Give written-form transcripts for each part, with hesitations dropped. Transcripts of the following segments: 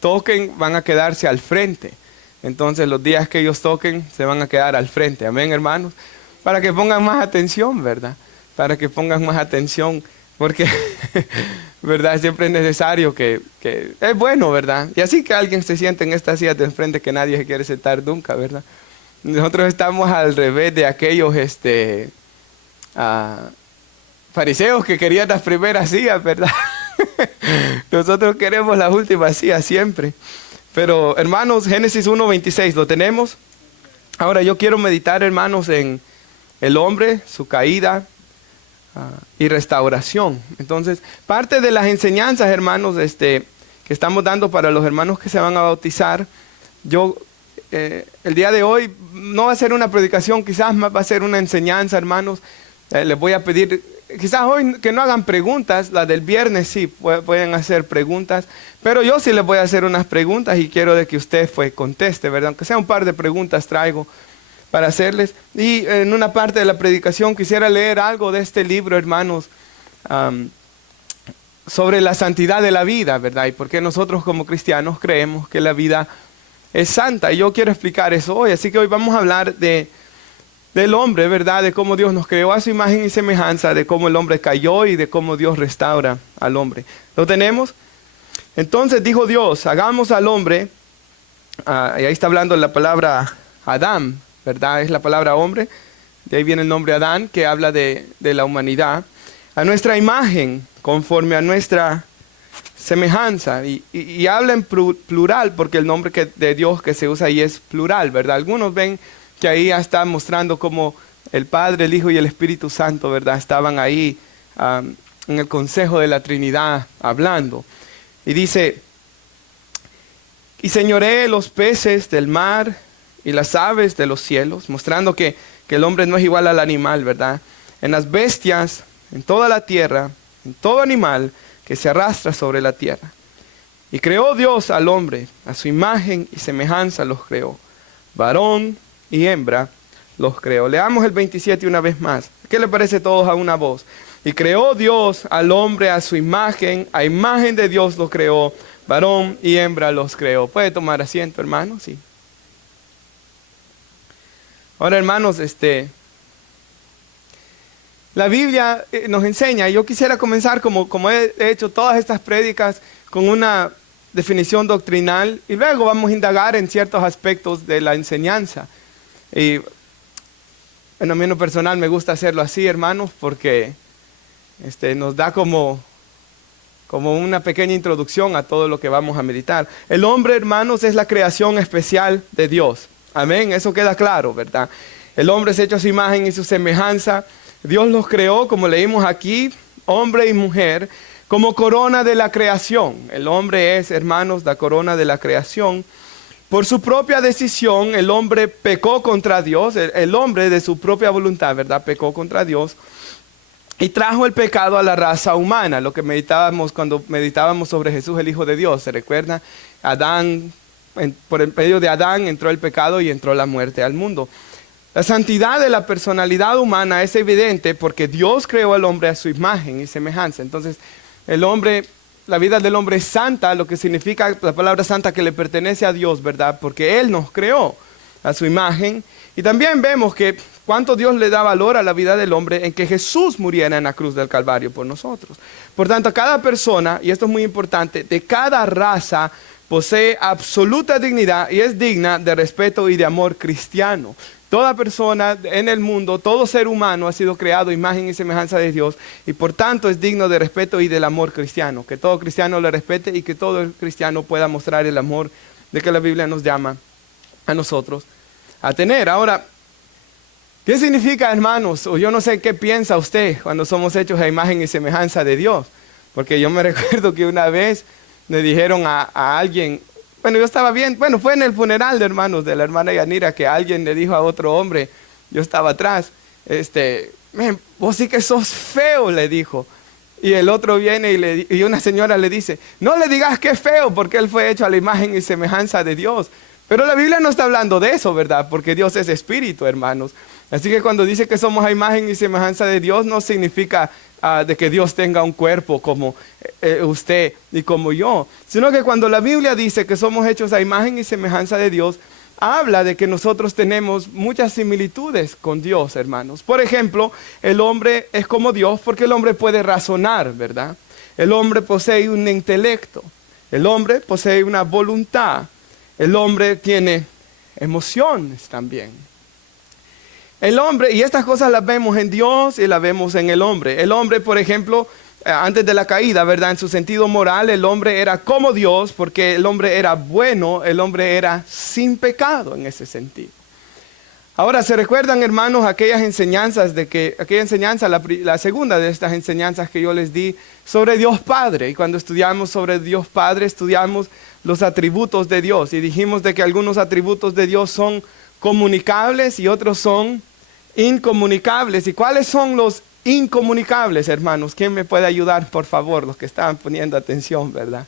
toquen van a quedarse al frente. Entonces los días que ellos toquen se van a quedar al frente. Amén, hermanos. Para que pongan más atención, ¿verdad? Para que pongan más atención. Porque, ¿verdad? Siempre es necesario que es bueno, ¿verdad? Y así que alguien se siente en esta silla de enfrente que nadie se quiere sentar nunca, ¿verdad? Nosotros estamos al revés de aquellos fariseos que querían las primeras sillas, ¿verdad? Nosotros queremos las últimas sillas siempre. Pero, hermanos, Génesis 1:26, ¿lo tenemos? Ahora yo quiero meditar, hermanos, en el hombre, su caída y restauración. Entonces, parte de las enseñanzas, hermanos, que estamos dando para los hermanos que se van a bautizar, el día de hoy no va a ser una predicación, quizás más va a ser una enseñanza, hermanos. Les voy a pedir, quizás hoy que no hagan preguntas, las del viernes sí pueden hacer preguntas, pero yo sí les voy a hacer unas preguntas y quiero de que usted conteste, ¿verdad? Aunque sea un par de preguntas traigo para hacerles. Y en una parte de la predicación quisiera leer algo de este libro, hermanos, sobre la santidad de la vida, ¿verdad? Y por qué nosotros como cristianos creemos que la vida es santa. Y yo quiero explicar eso hoy, así que hoy vamos a hablar del hombre, ¿verdad? De cómo Dios nos creó a su imagen y semejanza, de cómo el hombre cayó y de cómo Dios restaura al hombre. ¿Lo tenemos? Entonces dijo Dios, hagamos al hombre, y ahí está hablando la palabra Adán, ¿verdad? Es la palabra hombre, de ahí viene el nombre Adán, que habla de la humanidad, a nuestra imagen, conforme a nuestra semejanza, y habla en plural, porque el nombre de Dios que se usa ahí es plural, ¿verdad? Algunos ven que ahí ya está mostrando cómo el Padre, el Hijo y el Espíritu Santo, ¿verdad? Estaban ahí en el consejo de la Trinidad hablando. Y dice, y señoreé los peces del mar y las aves de los cielos, mostrando que el hombre no es igual al animal, ¿verdad? En las bestias, en toda la tierra, en todo animal que se arrastra sobre la tierra. Y creó Dios al hombre, a su imagen y semejanza los creó. Varón y hembra los creó. Leamos el 27 una vez más. ¿Qué le parece todos a una voz? Y creó Dios al hombre a su imagen, a imagen de Dios lo creó, varón y hembra los creó. ¿Puede tomar asiento, hermano? Sí. Ahora, hermanos, la Biblia nos enseña, y yo quisiera comenzar como he hecho todas estas prédicas con una definición doctrinal, y luego vamos a indagar en ciertos aspectos de la enseñanza. Y bueno, a mí en lo personal me gusta hacerlo así, hermanos, porque nos da como una pequeña introducción a todo lo que vamos a meditar. El hombre, hermanos, es la creación especial de Dios. Amén, eso queda claro, ¿verdad? El hombre es hecho a su imagen y su semejanza. Dios los creó, como leímos aquí, hombre y mujer, como corona de la creación. El hombre es, hermanos, la corona de la creación. Por su propia decisión, el hombre pecó contra Dios. El hombre de su propia voluntad, ¿verdad? Pecó contra Dios. Y trajo el pecado a la raza humana, lo que meditábamos cuando meditábamos sobre Jesús, el Hijo de Dios. ¿Se recuerda? Adán, por el medio de Adán entró el pecado y entró la muerte al mundo. La santidad de la personalidad humana es evidente porque Dios creó al hombre a su imagen y semejanza. Entonces, la vida del hombre es santa, lo que significa la palabra santa que le pertenece a Dios, ¿verdad? Porque Él nos creó a su imagen. Y también vemos que cuánto Dios le da valor a la vida del hombre en que Jesús muriera en la cruz del Calvario por nosotros. Por tanto, cada persona, y esto es muy importante, de cada raza posee absoluta dignidad y es digna de respeto y de amor cristiano. Toda persona en el mundo, todo ser humano ha sido creado a imagen y semejanza de Dios y por tanto es digno de respeto y del amor cristiano. Que todo cristiano le respete y que todo cristiano pueda mostrar el amor de que la Biblia nos llama a nosotros a tener. Ahora, ¿qué significa, hermanos? O yo no sé qué piensa usted cuando somos hechos a imagen y semejanza de Dios. Porque yo me recuerdo que una vez me dijeron a alguien, bueno, yo estaba bien, bueno, fue en el funeral de hermanos de la hermana Yanira que alguien le dijo a otro hombre, yo estaba atrás, vos sí que sos feo, le dijo. Y el otro viene y una señora le dice, no le digas que es feo porque él fue hecho a la imagen y semejanza de Dios. Pero la Biblia no está hablando de eso, ¿verdad? Porque Dios es espíritu, hermanos. Así que cuando dice que somos a imagen y semejanza de Dios, no significa de que Dios tenga un cuerpo como usted y como yo, sino que cuando la Biblia dice que somos hechos a imagen y semejanza de Dios, habla de que nosotros tenemos muchas similitudes con Dios, hermanos. Por ejemplo, el hombre es como Dios porque el hombre puede razonar, ¿verdad? El hombre posee un intelecto, el hombre posee una voluntad, el hombre tiene emociones también. El hombre, y estas cosas las vemos en Dios y las vemos en el hombre. El hombre, por ejemplo, antes de la caída, ¿verdad? En su sentido moral, el hombre era como Dios porque el hombre era bueno, el hombre era sin pecado en ese sentido. Ahora, ¿se recuerdan, hermanos, aquella enseñanza, la segunda de estas enseñanzas que yo les di sobre Dios Padre? Y cuando estudiamos sobre Dios Padre, estudiamos los atributos de Dios. Y dijimos de que algunos atributos de Dios son comunicables y otros son incomunicables. ¿Y cuáles son los incomunicables, hermanos? ¿Quién me puede ayudar, por favor? Los que estaban poniendo atención, ¿verdad?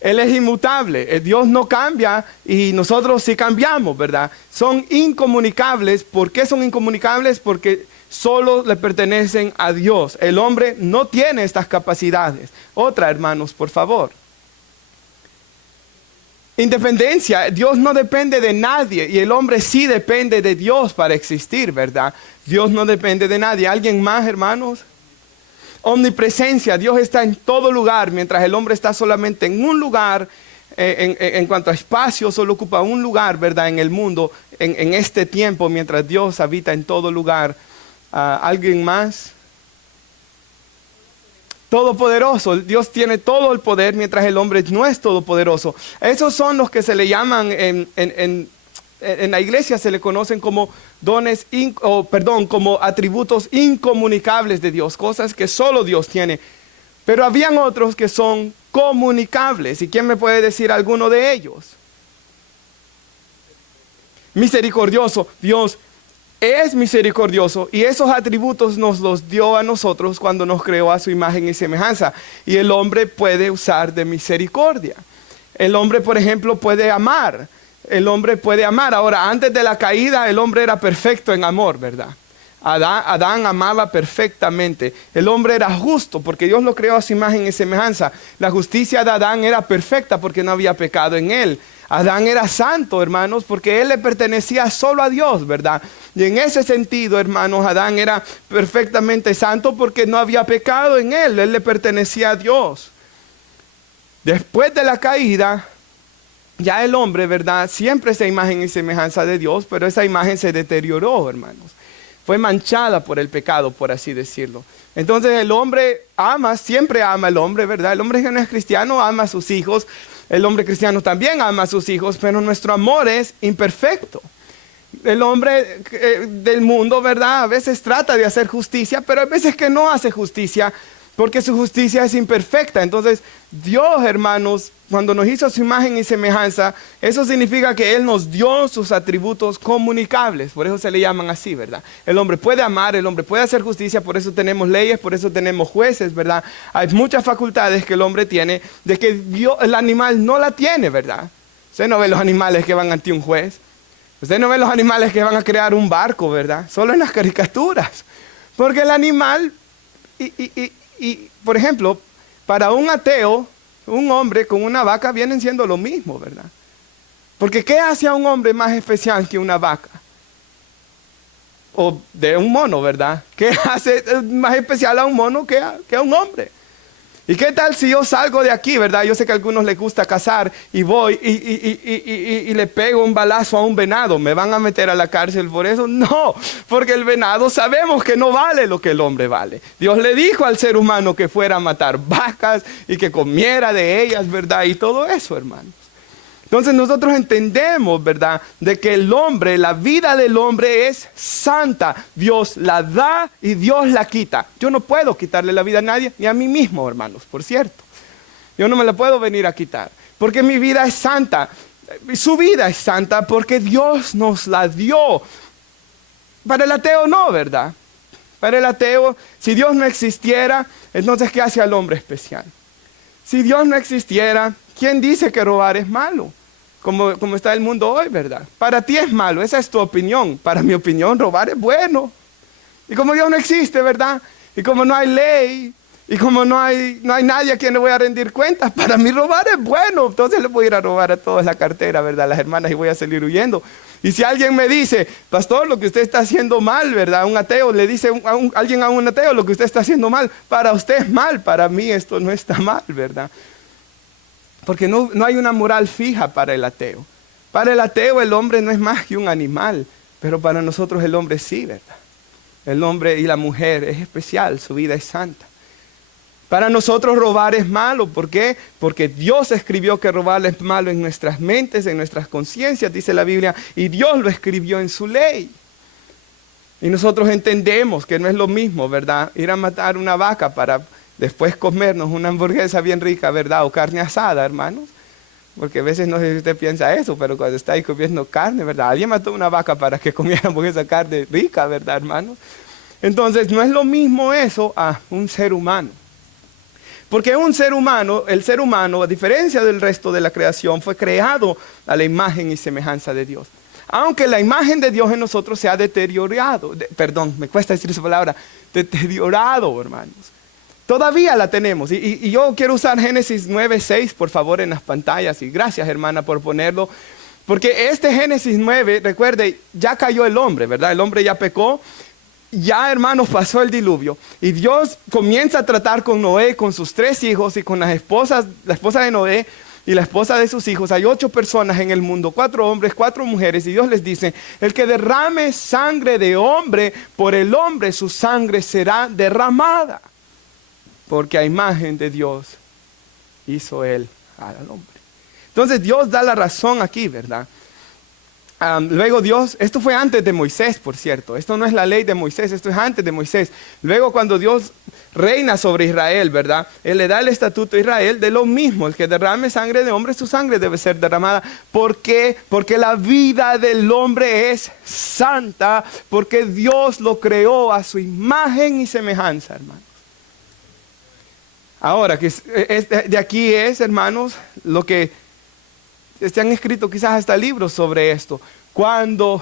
Él es inmutable. Dios no cambia y nosotros sí cambiamos, ¿verdad? Son incomunicables. ¿Por qué son incomunicables? Porque solo le pertenecen a Dios. El hombre no tiene estas capacidades. Otra, hermanos, por favor. Independencia. Dios no depende de nadie y el hombre sí depende de Dios para existir, ¿verdad? Dios no depende de nadie. ¿Alguien más, hermanos? Omnipresencia. Dios está en todo lugar, mientras el hombre está solamente en un lugar. En cuanto a espacio, solo ocupa un lugar, ¿verdad? En el mundo, en este tiempo, mientras Dios habita en todo lugar. ¿Alguien más? Todopoderoso. Dios tiene todo el poder, mientras el hombre no es todopoderoso. Esos son los que se le llaman en la iglesia se le conocen como como atributos incomunicables de Dios, cosas que solo Dios tiene. Pero habían otros que son comunicables. ¿Y quién me puede decir alguno de ellos? Misericordioso. Dios es misericordioso y esos atributos nos los dio a nosotros cuando nos creó a su imagen y semejanza. Y el hombre puede usar de misericordia. El hombre, por ejemplo, puede amar. El hombre puede amar. Ahora, antes de la caída, el hombre era perfecto en amor, ¿verdad? Adán amaba perfectamente. El hombre era justo porque Dios lo creó a su imagen y semejanza. La justicia de Adán era perfecta porque no había pecado en él. Adán era santo, hermanos, porque él le pertenecía solo a Dios, ¿verdad? Y en ese sentido, hermanos, Adán era perfectamente santo porque no había pecado en él. Él le pertenecía a Dios. Después de la caída, ya el hombre, ¿verdad? Siempre esa imagen y semejanza de Dios, pero esa imagen se deterioró, hermanos. Fue manchada por el pecado, por así decirlo. Entonces el hombre siempre ama al hombre, ¿verdad? El hombre que no es cristiano ama a sus hijos. El hombre cristiano también ama a sus hijos, pero nuestro amor es imperfecto. El hombre del mundo, ¿verdad? A veces trata de hacer justicia, pero hay veces que no hace justicia porque su justicia es imperfecta. Entonces Dios, hermanos, cuando nos hizo su imagen y semejanza, eso significa que Él nos dio sus atributos comunicables. Por eso se le llaman así, ¿verdad? El hombre puede amar, el hombre puede hacer justicia, por eso tenemos leyes, por eso tenemos jueces, ¿verdad? Hay muchas facultades que el hombre tiene de que el animal no la tiene, ¿verdad? Usted no ve los animales que van ante un juez. Usted no ve los animales que van a crear un barco, ¿verdad? Solo en las caricaturas. Porque el animal, por ejemplo, para un ateo, un hombre con una vaca vienen siendo lo mismo, ¿verdad? Porque ¿qué hace a un hombre más especial que una vaca? O de un mono, ¿verdad? ¿Qué hace más especial a un mono que a un hombre? ¿Y qué tal si yo salgo de aquí, verdad? Yo sé que a algunos les gusta cazar y voy y le pego un balazo a un venado. ¿Me van a meter a la cárcel por eso? No, porque el venado sabemos que no vale lo que el hombre vale. Dios le dijo al ser humano que fuera a matar vacas y que comiera de ellas, ¿verdad? Y todo eso, hermanos. Entonces nosotros entendemos, ¿verdad? De que el hombre, la vida del hombre es santa. Dios la da y Dios la quita. Yo no puedo quitarle la vida a nadie, ni a mí mismo, hermanos, por cierto. Yo no me la puedo venir a quitar, porque mi vida es santa. Su vida es santa porque Dios nos la dio. Para el ateo no, ¿verdad? Para el ateo, si Dios no existiera, entonces ¿qué hace al hombre especial? Si Dios no existiera, ¿quién dice que robar es malo? como está el mundo hoy, ¿verdad? Para ti es malo, esa es tu opinión. Para mi opinión, robar es bueno. Y como Dios no existe, ¿verdad? Y como no hay ley, y como no hay nadie a quien le voy a rendir cuentas, para mí robar es bueno. Entonces le voy a ir a robar a todos la cartera, ¿verdad? A las hermanas, y voy a salir huyendo. Y si alguien me dice, pastor, lo que usted está haciendo mal, ¿verdad? Un ateo le dice alguien a un ateo, lo que usted está haciendo mal, para usted es mal, para mí esto no está mal, ¿verdad? Porque no hay una moral fija para el ateo. Para el ateo el hombre no es más que un animal, pero para nosotros el hombre sí, ¿verdad? El hombre y la mujer es especial, su vida es santa. Para nosotros robar es malo. ¿Por qué? Porque Dios escribió que robar es malo en nuestras mentes, en nuestras conciencias, dice la Biblia. Y Dios lo escribió en su ley. Y nosotros entendemos que no es lo mismo, ¿verdad? Ir a matar una vaca para después comernos una hamburguesa bien rica, ¿verdad? O carne asada, hermanos. Porque a veces no sé si usted piensa eso, pero cuando está ahí comiendo carne, ¿verdad? Alguien mató una vaca para que comiéramos esa carne rica, ¿verdad, hermanos? Entonces no es lo mismo eso a un ser humano. Porque el ser humano, a diferencia del resto de la creación, fue creado a la imagen y semejanza de Dios. Aunque la imagen de Dios en nosotros se ha deteriorado, me cuesta decir esa palabra, deteriorado, hermanos. Todavía la tenemos. Y yo quiero usar Génesis 9:6, por favor, en las pantallas. Y gracias, hermana, por ponerlo. Porque este Génesis 9, recuerde, ya cayó el hombre, ¿verdad? El hombre ya pecó. Ya, hermanos, pasó el diluvio y Dios comienza a tratar con Noé, con sus 3 hijos y con las esposas, la esposa de Noé y la esposa de sus hijos. Hay 8 personas en el mundo, 4 hombres, 4 mujeres, y Dios les dice, el que derrame sangre de hombre, por el hombre su sangre será derramada, porque a imagen de Dios hizo él al hombre. Entonces Dios da la razón aquí, ¿verdad? Luego Dios, esto fue antes de Moisés, por cierto, esto no es la ley de Moisés, esto es antes de Moisés. Luego cuando Dios reina sobre Israel, ¿verdad? Él le da el estatuto a Israel de lo mismo, el que derrame sangre de hombre, su sangre debe ser derramada. ¿Por qué? Porque la vida del hombre es santa, porque Dios lo creó a su imagen y semejanza, hermanos. Ahora, de aquí es, hermanos, lo que se han escrito quizás hasta libros sobre esto. Cuando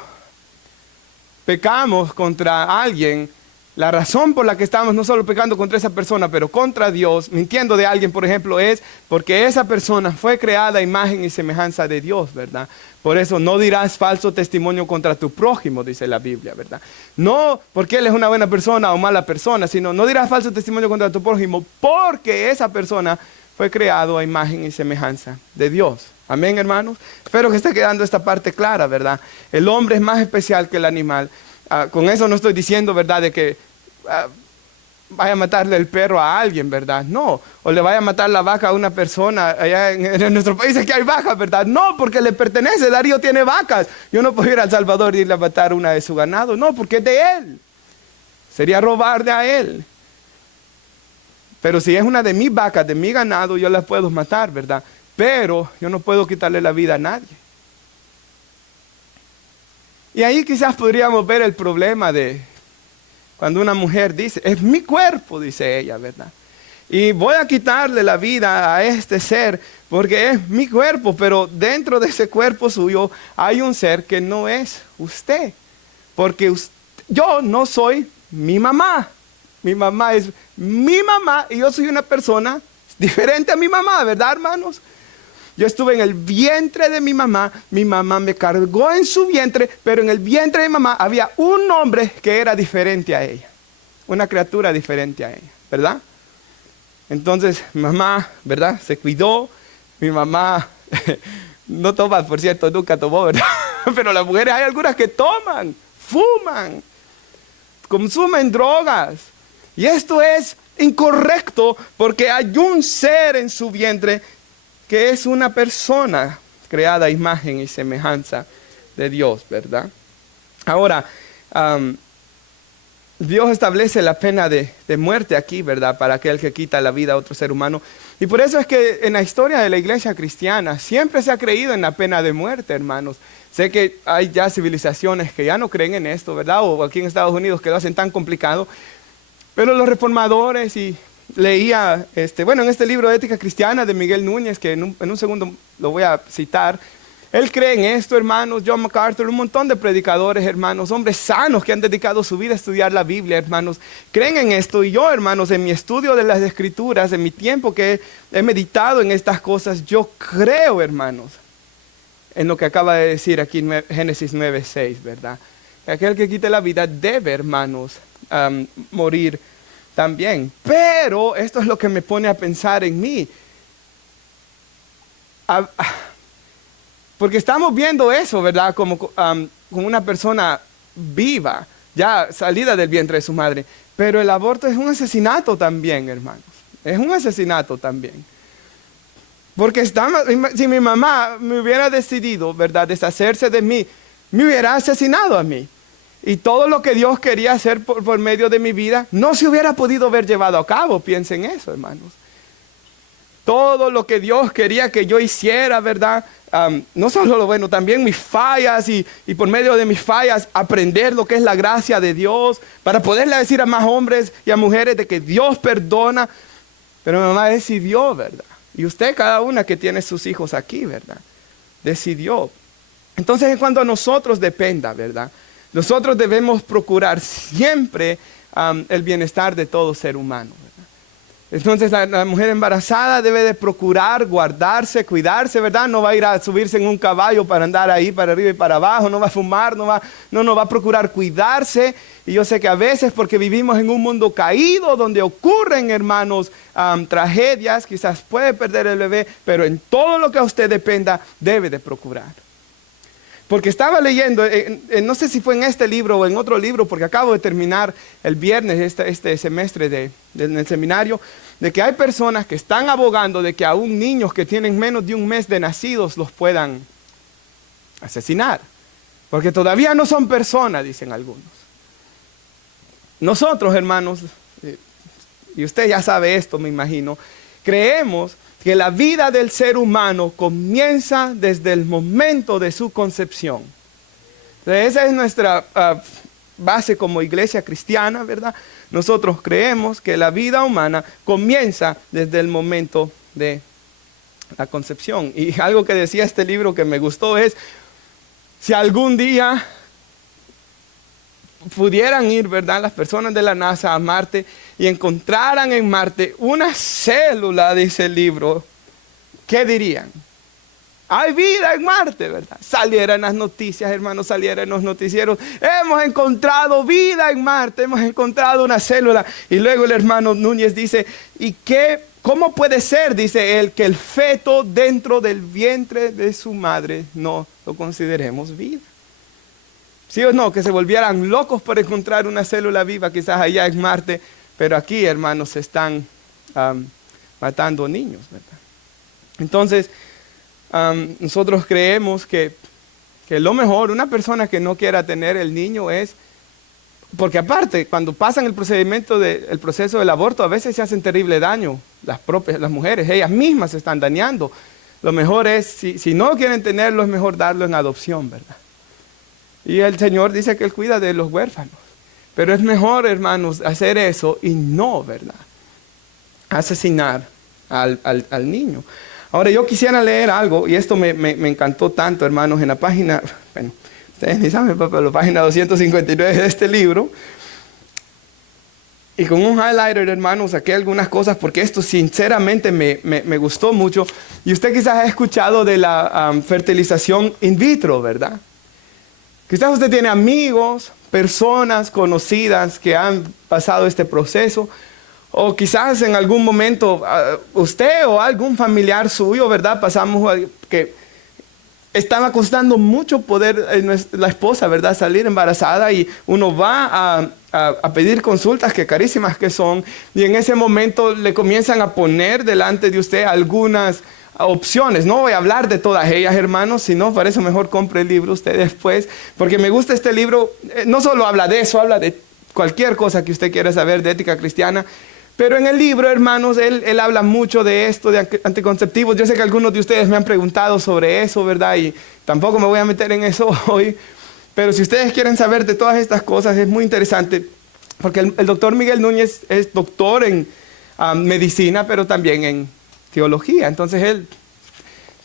pecamos contra alguien, la razón por la que estamos no solo pecando contra esa persona, pero contra Dios, mintiendo de alguien, por ejemplo, es porque esa persona fue creada a imagen y semejanza de Dios, ¿verdad? Por eso no dirás falso testimonio contra tu prójimo, dice la Biblia, ¿verdad? No porque él es una buena persona o mala persona, sino no dirás falso testimonio contra tu prójimo porque esa persona fue creado a imagen y semejanza de Dios. Amén, hermanos. Espero que esté quedando esta parte clara, ¿verdad? El hombre es más especial que el animal. Con eso no estoy diciendo, ¿verdad?, de que vaya a matarle el perro a alguien, ¿verdad? No. O le vaya a matar la vaca a una persona. Allá en nuestro país es que hay vacas, ¿verdad? No, porque le pertenece. Darío tiene vacas. Yo no puedo ir a El Salvador y irle a matar una de su ganado. No, porque es de él. Sería robarle a él. Pero si es una de mis vacas, de mi ganado, yo la puedo matar, ¿verdad? Pero yo no puedo quitarle la vida a nadie. Y ahí quizás podríamos ver el problema de cuando una mujer dice, es mi cuerpo, dice ella, ¿verdad? Y voy a quitarle la vida a este ser porque es mi cuerpo, pero dentro de ese cuerpo suyo hay un ser que no es usted. Porque yo no soy mi mamá. Mi mamá es mi mamá y yo soy una persona diferente a mi mamá, ¿verdad, hermanos? Yo estuve en el vientre de mi mamá me cargó en su vientre, pero en el vientre de mi mamá había un hombre que era diferente a ella, una criatura diferente a ella, ¿verdad? Entonces, mi mamá, ¿verdad?, se cuidó, mi mamá no toma, por cierto, nunca tomó, ¿verdad? Pero las mujeres hay algunas que toman, fuman, consumen drogas, y esto es incorrecto porque hay un ser en su vientre que es una persona creada a imagen y semejanza de Dios, ¿verdad? Ahora, Dios establece la pena de muerte aquí, ¿verdad? Para aquel que quita la vida a otro ser humano. Y por eso es que en la historia de la iglesia cristiana siempre se ha creído en la pena de muerte, hermanos. Sé que hay ya civilizaciones que ya no creen en esto, ¿verdad? O aquí en Estados Unidos que lo hacen tan complicado. Pero los reformadores y leía, en este libro de Ética Cristiana de Miguel Núñez, que en un segundo lo voy a citar, Él cree en esto, hermanos. John MacArthur, un montón de predicadores, hermanos, hombres sanos que han dedicado su vida a estudiar la Biblia, hermanos, creen en esto. Y yo, hermanos, en mi estudio de las Escrituras, en mi tiempo que he meditado en estas cosas, yo creo, hermanos, en lo que acaba de decir aquí en Génesis 9:6, ¿verdad? Aquel que quite la vida debe, hermanos, morir también. Pero esto es lo que me pone a pensar en mí. Porque estamos viendo eso, ¿verdad? Como una persona viva, ya salida del vientre de su madre. Pero el aborto es un asesinato también, hermanos. Es un asesinato también. Porque si mi mamá me hubiera decidido, ¿verdad?, deshacerse de mí, me hubiera asesinado a mí. Y todo lo que Dios quería hacer por medio de mi vida, no se hubiera podido haber llevado a cabo. Piensen eso, hermanos. Todo lo que Dios quería que yo hiciera, ¿verdad? No solo lo bueno, también mis fallas y por medio de mis fallas aprender lo que es la gracia de Dios para poderle decir a más hombres y a mujeres de que Dios perdona. Pero mi mamá decidió, ¿verdad? Y usted, cada una que tiene sus hijos aquí, ¿verdad? Decidió. Entonces, en cuanto a nosotros dependa, ¿verdad? Nosotros debemos procurar siempre el bienestar de todo ser humano, ¿verdad? Entonces la mujer embarazada debe de procurar guardarse, cuidarse, ¿verdad? No va a ir a subirse en un caballo para andar ahí para arriba y para abajo, no va a fumar, no va a procurar cuidarse. Y yo sé que a veces, porque vivimos en un mundo caído donde ocurren, hermanos, tragedias, quizás puede perder el bebé, pero en todo lo que a usted dependa debe de procurar. Porque estaba leyendo, no sé si fue en este libro o en otro libro, porque acabo de terminar el viernes este semestre en el seminario, de que hay personas que están abogando de que aún niños que tienen menos de un mes de nacidos los puedan asesinar. Porque todavía no son personas, dicen algunos. Nosotros, hermanos, y usted ya sabe esto, me imagino, creemos que la vida del ser humano comienza desde el momento de su concepción. Entonces, esa es nuestra base como iglesia cristiana, ¿verdad? Nosotros creemos que la vida humana comienza desde el momento de la concepción. Y algo que decía este libro que me gustó es, si algún día pudieran ir, ¿verdad?, las personas de la NASA a Marte y encontraran en Marte una célula, dice el libro, ¿qué dirían? Hay vida en Marte, ¿verdad? Saliera en las noticias, hermanos, saliera en los noticieros. Hemos encontrado vida en Marte, hemos encontrado una célula. Y luego el hermano Núñez dice, ¿cómo puede ser, dice él, que el feto dentro del vientre de su madre no lo consideremos vida? ¿Sí o no? Que se volvieran locos por encontrar una célula viva quizás allá en Marte, pero aquí, hermanos, se están matando niños, ¿verdad? Entonces, nosotros creemos que lo mejor, una persona que no quiera tener el niño es, porque aparte, cuando pasan el proceso del aborto, a veces se hacen terrible daño, las mujeres, ellas mismas se están dañando. Lo mejor es, si no quieren tenerlo, es mejor darlo en adopción, ¿verdad? Y el Señor dice que Él cuida de los huérfanos. Pero es mejor, hermanos, hacer eso y no, ¿verdad?, asesinar al niño. Ahora yo quisiera leer algo, y esto me encantó tanto, hermanos, en la página, bueno, ustedes ni saben, pero la página 259 de este libro. Y con un highlighter, hermanos, saqué algunas cosas porque esto sinceramente me gustó mucho. Y usted quizás ha escuchado de la fertilización in vitro, ¿verdad? Quizás usted tiene amigos, personas conocidas que han pasado este proceso, o quizás en algún momento usted o algún familiar suyo, ¿verdad? Pasamos que estaba costando mucho poder la esposa, ¿verdad?, salir embarazada, y uno va a pedir consultas, que carísimas que son, y en ese momento le comienzan a poner delante de usted algunas opciones. No voy a hablar de todas ellas, hermanos, sino para eso mejor compre el libro usted después, porque me gusta este libro. No solo habla de eso, habla de cualquier cosa que usted quiera saber de ética cristiana, pero en el libro, hermanos, él habla mucho de esto, de anticonceptivos. Yo sé que algunos de ustedes me han preguntado sobre eso, ¿verdad? Y tampoco me voy a meter en eso hoy, pero si ustedes quieren saber de todas estas cosas, es muy interesante, porque el doctor Miguel Núñez es doctor en medicina, pero también en teología. Entonces él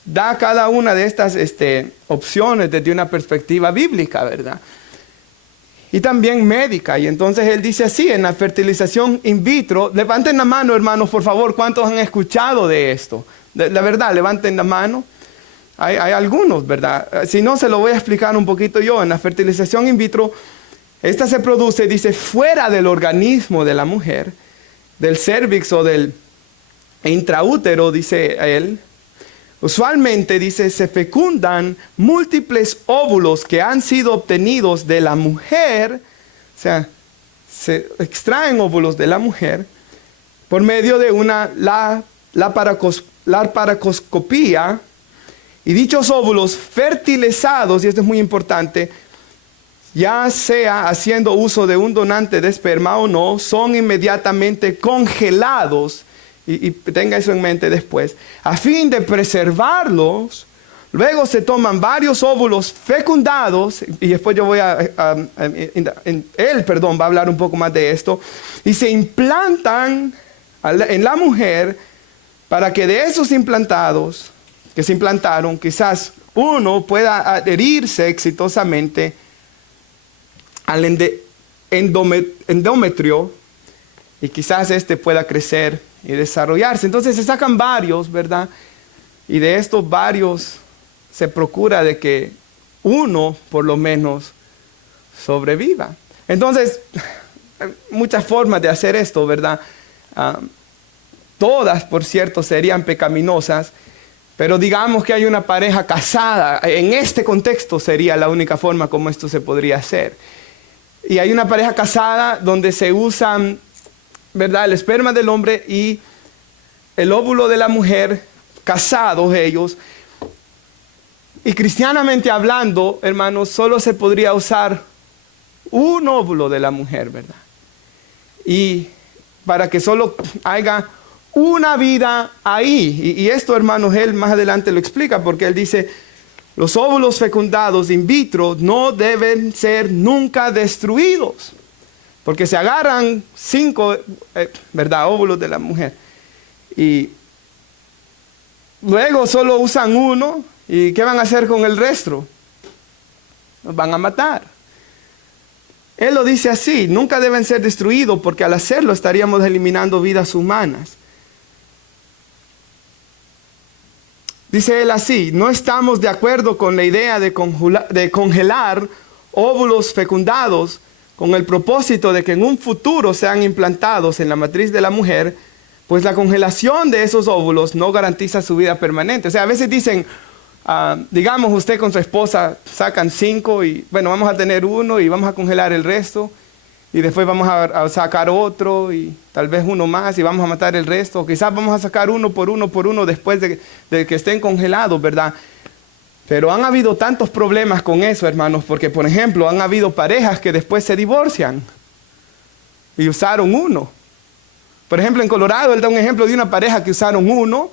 da cada una de estas opciones desde una perspectiva bíblica, ¿verdad? Y también médica. Y entonces él dice así, en la fertilización in vitro, levanten la mano, hermanos, por favor, ¿cuántos han escuchado de esto? La verdad, levanten la mano. Hay algunos, ¿verdad? Si no, se lo voy a explicar un poquito yo. En la fertilización in vitro, esta se produce, dice, fuera del organismo de la mujer, del cérvix o del intraútero, dice él. Usualmente, dice, se fecundan múltiples óvulos que han sido obtenidos de la mujer, o sea, se extraen óvulos de la mujer por medio de una laparoscopía, y dichos óvulos fertilizados, y esto es muy importante, ya sea haciendo uso de un donante de esperma o no, son inmediatamente congelados. Y tenga eso en mente después, a fin de preservarlos. Luego se toman varios óvulos fecundados, y después yo voy él va a hablar un poco más de esto, y se implantan en la mujer para que de esos implantados que se implantaron, quizás uno pueda adherirse exitosamente al endometrio, y quizás pueda crecer y desarrollarse. Entonces se sacan varios, ¿verdad? Y de estos varios se procura de que uno, por lo menos, sobreviva. Entonces, muchas formas de hacer esto, ¿verdad? Todas, por cierto, serían pecaminosas, pero digamos que hay una pareja casada. En este contexto sería la única forma como esto se podría hacer. Y hay una pareja casada donde se usan, ¿verdad?, el esperma del hombre y el óvulo de la mujer, casados ellos. Y cristianamente hablando, hermanos, solo se podría usar un óvulo de la mujer, ¿verdad? Y para que solo haya una vida ahí. Y esto, hermanos, él más adelante lo explica, porque él dice, los óvulos fecundados in vitro no deben ser nunca destruidos. Porque se agarran 5, ¿verdad?, óvulos de la mujer. Y luego solo usan uno. ¿Y qué van a hacer con el resto? Los van a matar. Él lo dice así, nunca deben ser destruidos, porque al hacerlo estaríamos eliminando vidas humanas. Dice él así, no estamos de acuerdo con la idea de congelar óvulos fecundados con el propósito de que en un futuro sean implantados en la matriz de la mujer, pues la congelación de esos óvulos no garantiza su vida permanente. O sea, a veces dicen, digamos usted con su esposa sacan 5 y bueno, vamos a tener uno y vamos a congelar el resto, y después vamos a sacar otro y tal vez uno más y vamos a matar el resto. O quizás vamos a sacar uno por uno después de que estén congelados, ¿verdad? Pero han habido tantos problemas con eso, hermanos, porque por ejemplo han habido parejas que después se divorcian y usaron uno. Por ejemplo, en Colorado él da un ejemplo de una pareja que usaron uno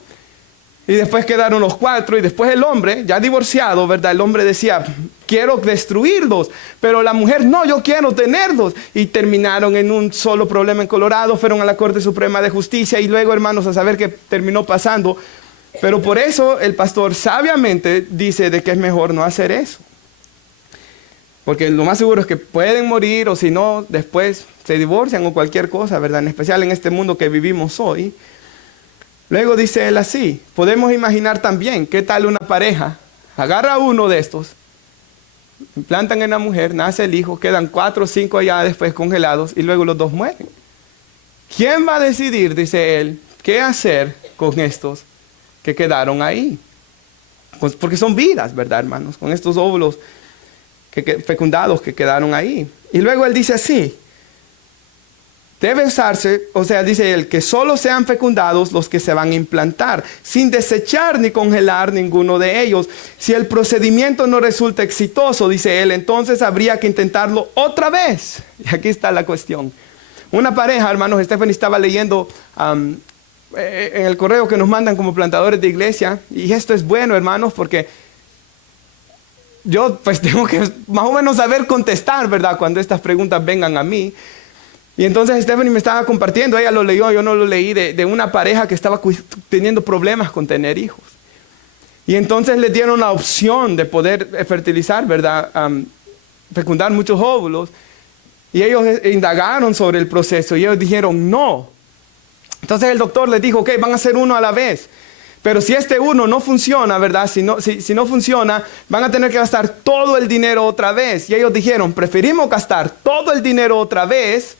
y después quedaron los 4, y después el hombre, ya divorciado, ¿verdad? El hombre decía, quiero destruirlos, pero la mujer, no, yo quiero tenerlos. Y terminaron en un solo problema en Colorado, fueron a la Corte Suprema de Justicia y luego, hermanos, a saber qué terminó pasando. Pero por eso el pastor sabiamente dice de que es mejor no hacer eso. Porque lo más seguro es que pueden morir, o si no, después se divorcian o cualquier cosa, ¿verdad? En especial en este mundo que vivimos hoy. Luego dice él así, podemos imaginar también, ¿qué tal una pareja? Agarra uno de estos, implantan en la mujer, nace el hijo, quedan 4 o 5 allá después congelados y luego los dos mueren. ¿Quién va a decidir, dice él, qué hacer con estos que quedaron ahí? Pues porque son vidas, ¿verdad, hermanos? Con estos óvulos fecundados que quedaron ahí. Y luego él dice así, debe usarse, o sea, dice él, que solo sean fecundados los que se van a implantar, sin desechar ni congelar ninguno de ellos. Si el procedimiento no resulta exitoso, dice él, entonces habría que intentarlo otra vez. Y aquí está la cuestión. Una pareja, hermanos, Stephanie estaba leyendo en el correo que nos mandan como plantadores de iglesia, y esto es bueno, hermanos, porque yo pues tengo que más o menos saber contestar, ¿verdad?, cuando estas preguntas vengan a mí. Y entonces Stephanie me estaba compartiendo, ella lo leyó, yo no lo leí, de una pareja que estaba teniendo problemas con tener hijos. Y entonces le dieron la opción de poder fertilizar, ¿verdad? Fecundar muchos óvulos. Y ellos indagaron sobre el proceso y ellos dijeron no. Entonces el doctor les dijo, ok, van a hacer uno a la vez. Pero si este uno no funciona, ¿verdad? Si no funciona, van a tener que gastar todo el dinero otra vez. Y ellos dijeron, preferimos gastar todo el dinero otra vez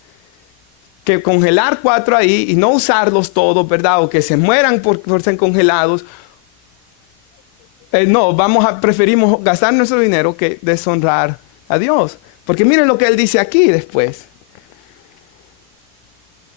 que congelar 4 ahí y no usarlos todos, ¿verdad? O que se mueran por ser congelados. No, preferimos gastar nuestro dinero que deshonrar a Dios. Porque miren lo que él dice aquí después.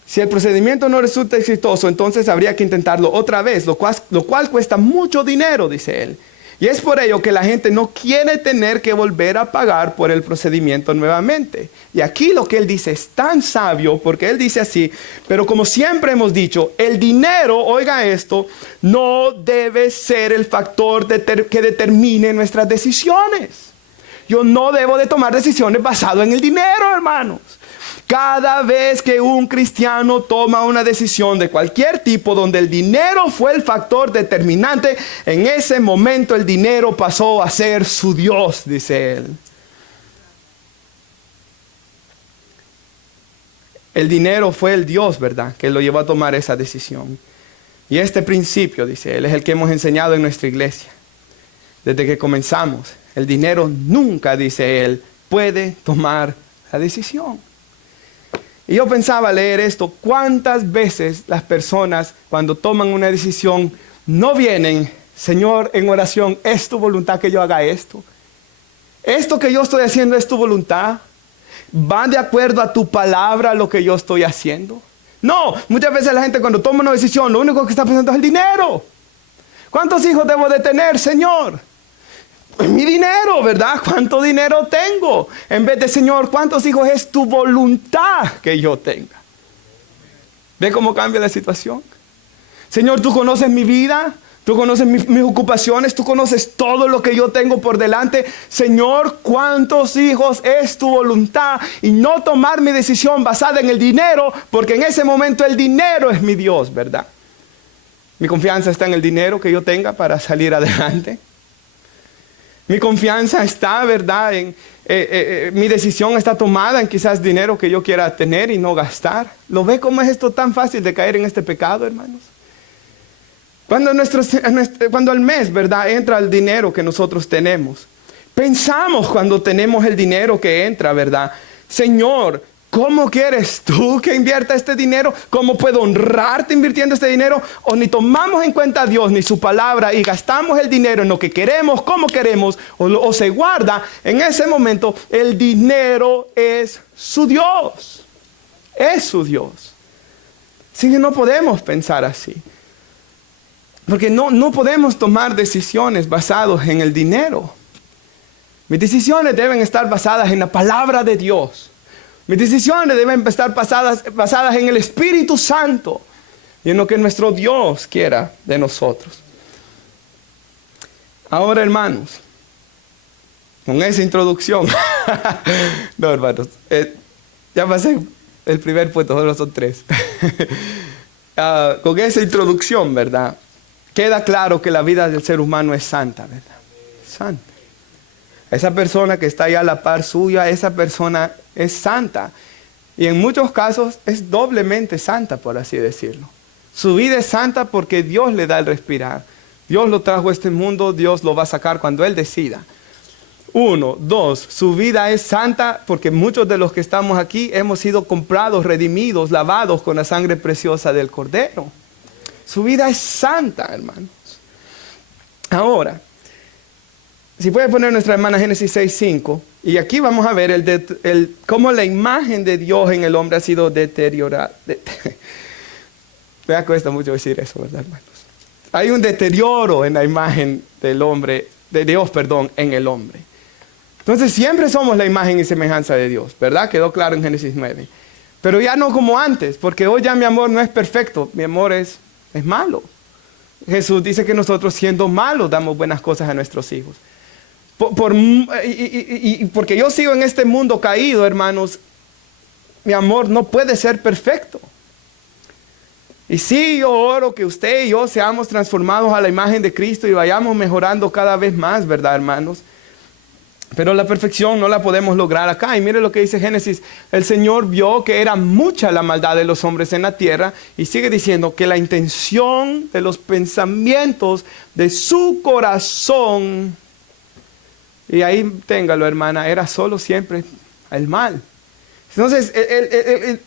Si el procedimiento no resulta exitoso, entonces habría que intentarlo otra vez, lo cual cuesta mucho dinero, dice él. Y es por ello que la gente no quiere tener que volver a pagar por el procedimiento nuevamente. Y aquí lo que él dice es tan sabio, porque él dice así, pero como siempre hemos dicho, el dinero, oiga esto, no debe ser el factor que determine nuestras decisiones. Yo no debo de tomar decisiones basadas en el dinero, hermanos. Cada vez que un cristiano toma una decisión de cualquier tipo donde el dinero fue el factor determinante, en ese momento el dinero pasó a ser su Dios, dice él. El dinero fue el Dios, ¿verdad?, que lo llevó a tomar esa decisión. Y este principio, dice él, es el que hemos enseñado en nuestra iglesia. Desde que comenzamos, el dinero nunca, dice él, puede tomar la decisión. Y yo pensaba al leer esto, ¿cuántas veces las personas cuando toman una decisión no vienen, Señor, en oración, ¿es tu voluntad que yo haga esto? ¿Esto que yo estoy haciendo es tu voluntad? ¿Va de acuerdo a tu palabra lo que yo estoy haciendo? No, muchas veces la gente cuando toma una decisión, lo único que está pensando es el dinero. ¿Cuántos hijos debo de tener, Señor? Pues mi dinero, ¿verdad? ¿Cuánto dinero tengo? En vez de, Señor, ¿cuántos hijos es tu voluntad que yo tenga? ¿Ve cómo cambia la situación? Señor, tú conoces mi vida, tú conoces mis ocupaciones, tú conoces todo lo que yo tengo por delante. Señor, ¿cuántos hijos es tu voluntad? Y no tomar mi decisión basada en el dinero, porque en ese momento el dinero es mi Dios, ¿verdad? Mi confianza está en el dinero que yo tenga para salir adelante. Mi confianza está, ¿verdad? Mi decisión está tomada en quizás dinero que yo quiera tener y no gastar. ¿Lo ve cómo es esto tan fácil de caer en este pecado, hermanos? Cuando al mes, ¿verdad?, entra el dinero que nosotros tenemos. Pensamos cuando tenemos el dinero que entra, ¿verdad? Señor, ¿cómo quieres tú que invierta este dinero? ¿Cómo puedo honrarte invirtiendo este dinero? O ni tomamos en cuenta a Dios ni su palabra y gastamos el dinero en lo que queremos, como queremos, o se guarda. En ese momento el dinero es su Dios. Es su Dios. Así que no podemos pensar así. Porque no podemos tomar decisiones basadas en el dinero. Mis decisiones deben estar basadas en la palabra de Dios. Mis decisiones deben estar basadas en el Espíritu Santo y en lo que nuestro Dios quiera de nosotros. Ahora, hermanos, con esa introducción, no, hermanos, ya pasé el primer punto, ahora son 3. Con esa introducción, ¿verdad?, queda claro que la vida del ser humano es santa, ¿verdad? Santa. Esa persona que está allá a la par suya, esa persona es santa. Y en muchos casos es doblemente santa, por así decirlo. Su vida es santa porque Dios le da el respirar. Dios lo trajo a este mundo, Dios lo va a sacar cuando Él decida. 1, 2, su vida es santa porque muchos de los que estamos aquí hemos sido comprados, redimidos, lavados con la sangre preciosa del Cordero. Su vida es santa, hermanos. Ahora, si puede poner nuestra hermana Génesis 6:5, y aquí vamos a ver cómo la imagen de Dios en el hombre ha sido deteriorada. Me cuesta mucho decir eso, ¿verdad, hermanos? Hay un deterioro en la imagen del hombre, de Dios, en el hombre. Entonces siempre somos la imagen y semejanza de Dios, ¿verdad? Quedó claro en Génesis 9. Pero ya no como antes, porque hoy ya mi amor no es perfecto, mi amor es malo. Jesús dice que nosotros siendo malos damos buenas cosas a nuestros hijos. Porque yo sigo en este mundo caído, hermanos, mi amor no puede ser perfecto. Y sí, yo oro que usted y yo seamos transformados a la imagen de Cristo y vayamos mejorando cada vez más, ¿verdad, hermanos? Pero la perfección no la podemos lograr acá. Y mire lo que dice Génesis. El Señor vio que era mucha la maldad de los hombres en la tierra. Y sigue diciendo que la intención de los pensamientos de su corazón, y ahí téngalo, hermana, era solo siempre el mal. Entonces,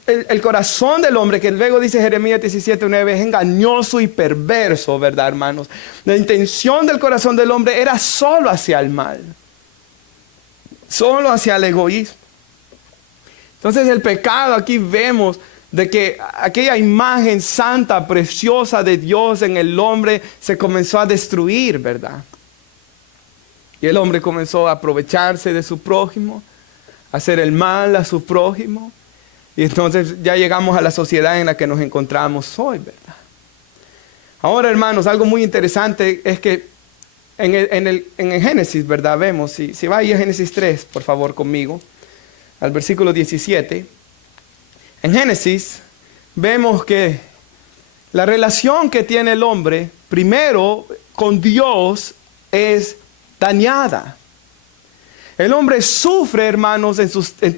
el corazón del hombre, que luego dice Jeremías 17:9, es engañoso y perverso, ¿verdad, hermanos? La intención del corazón del hombre era solo hacia el mal. Solo hacia el egoísmo. Entonces el pecado, aquí vemos de que aquella imagen santa, preciosa de Dios en el hombre se comenzó a destruir, ¿verdad? Y el hombre comenzó a aprovecharse de su prójimo, a hacer el mal a su prójimo. Y entonces ya llegamos a la sociedad en la que nos encontramos hoy, ¿verdad? Ahora, hermanos, algo muy interesante es que en el Génesis, ¿verdad? Vemos, si va ahí a Génesis 3, por favor, conmigo, al versículo 17. En Génesis vemos que la relación que tiene el hombre, primero, con Dios es dañada. El hombre sufre, hermanos,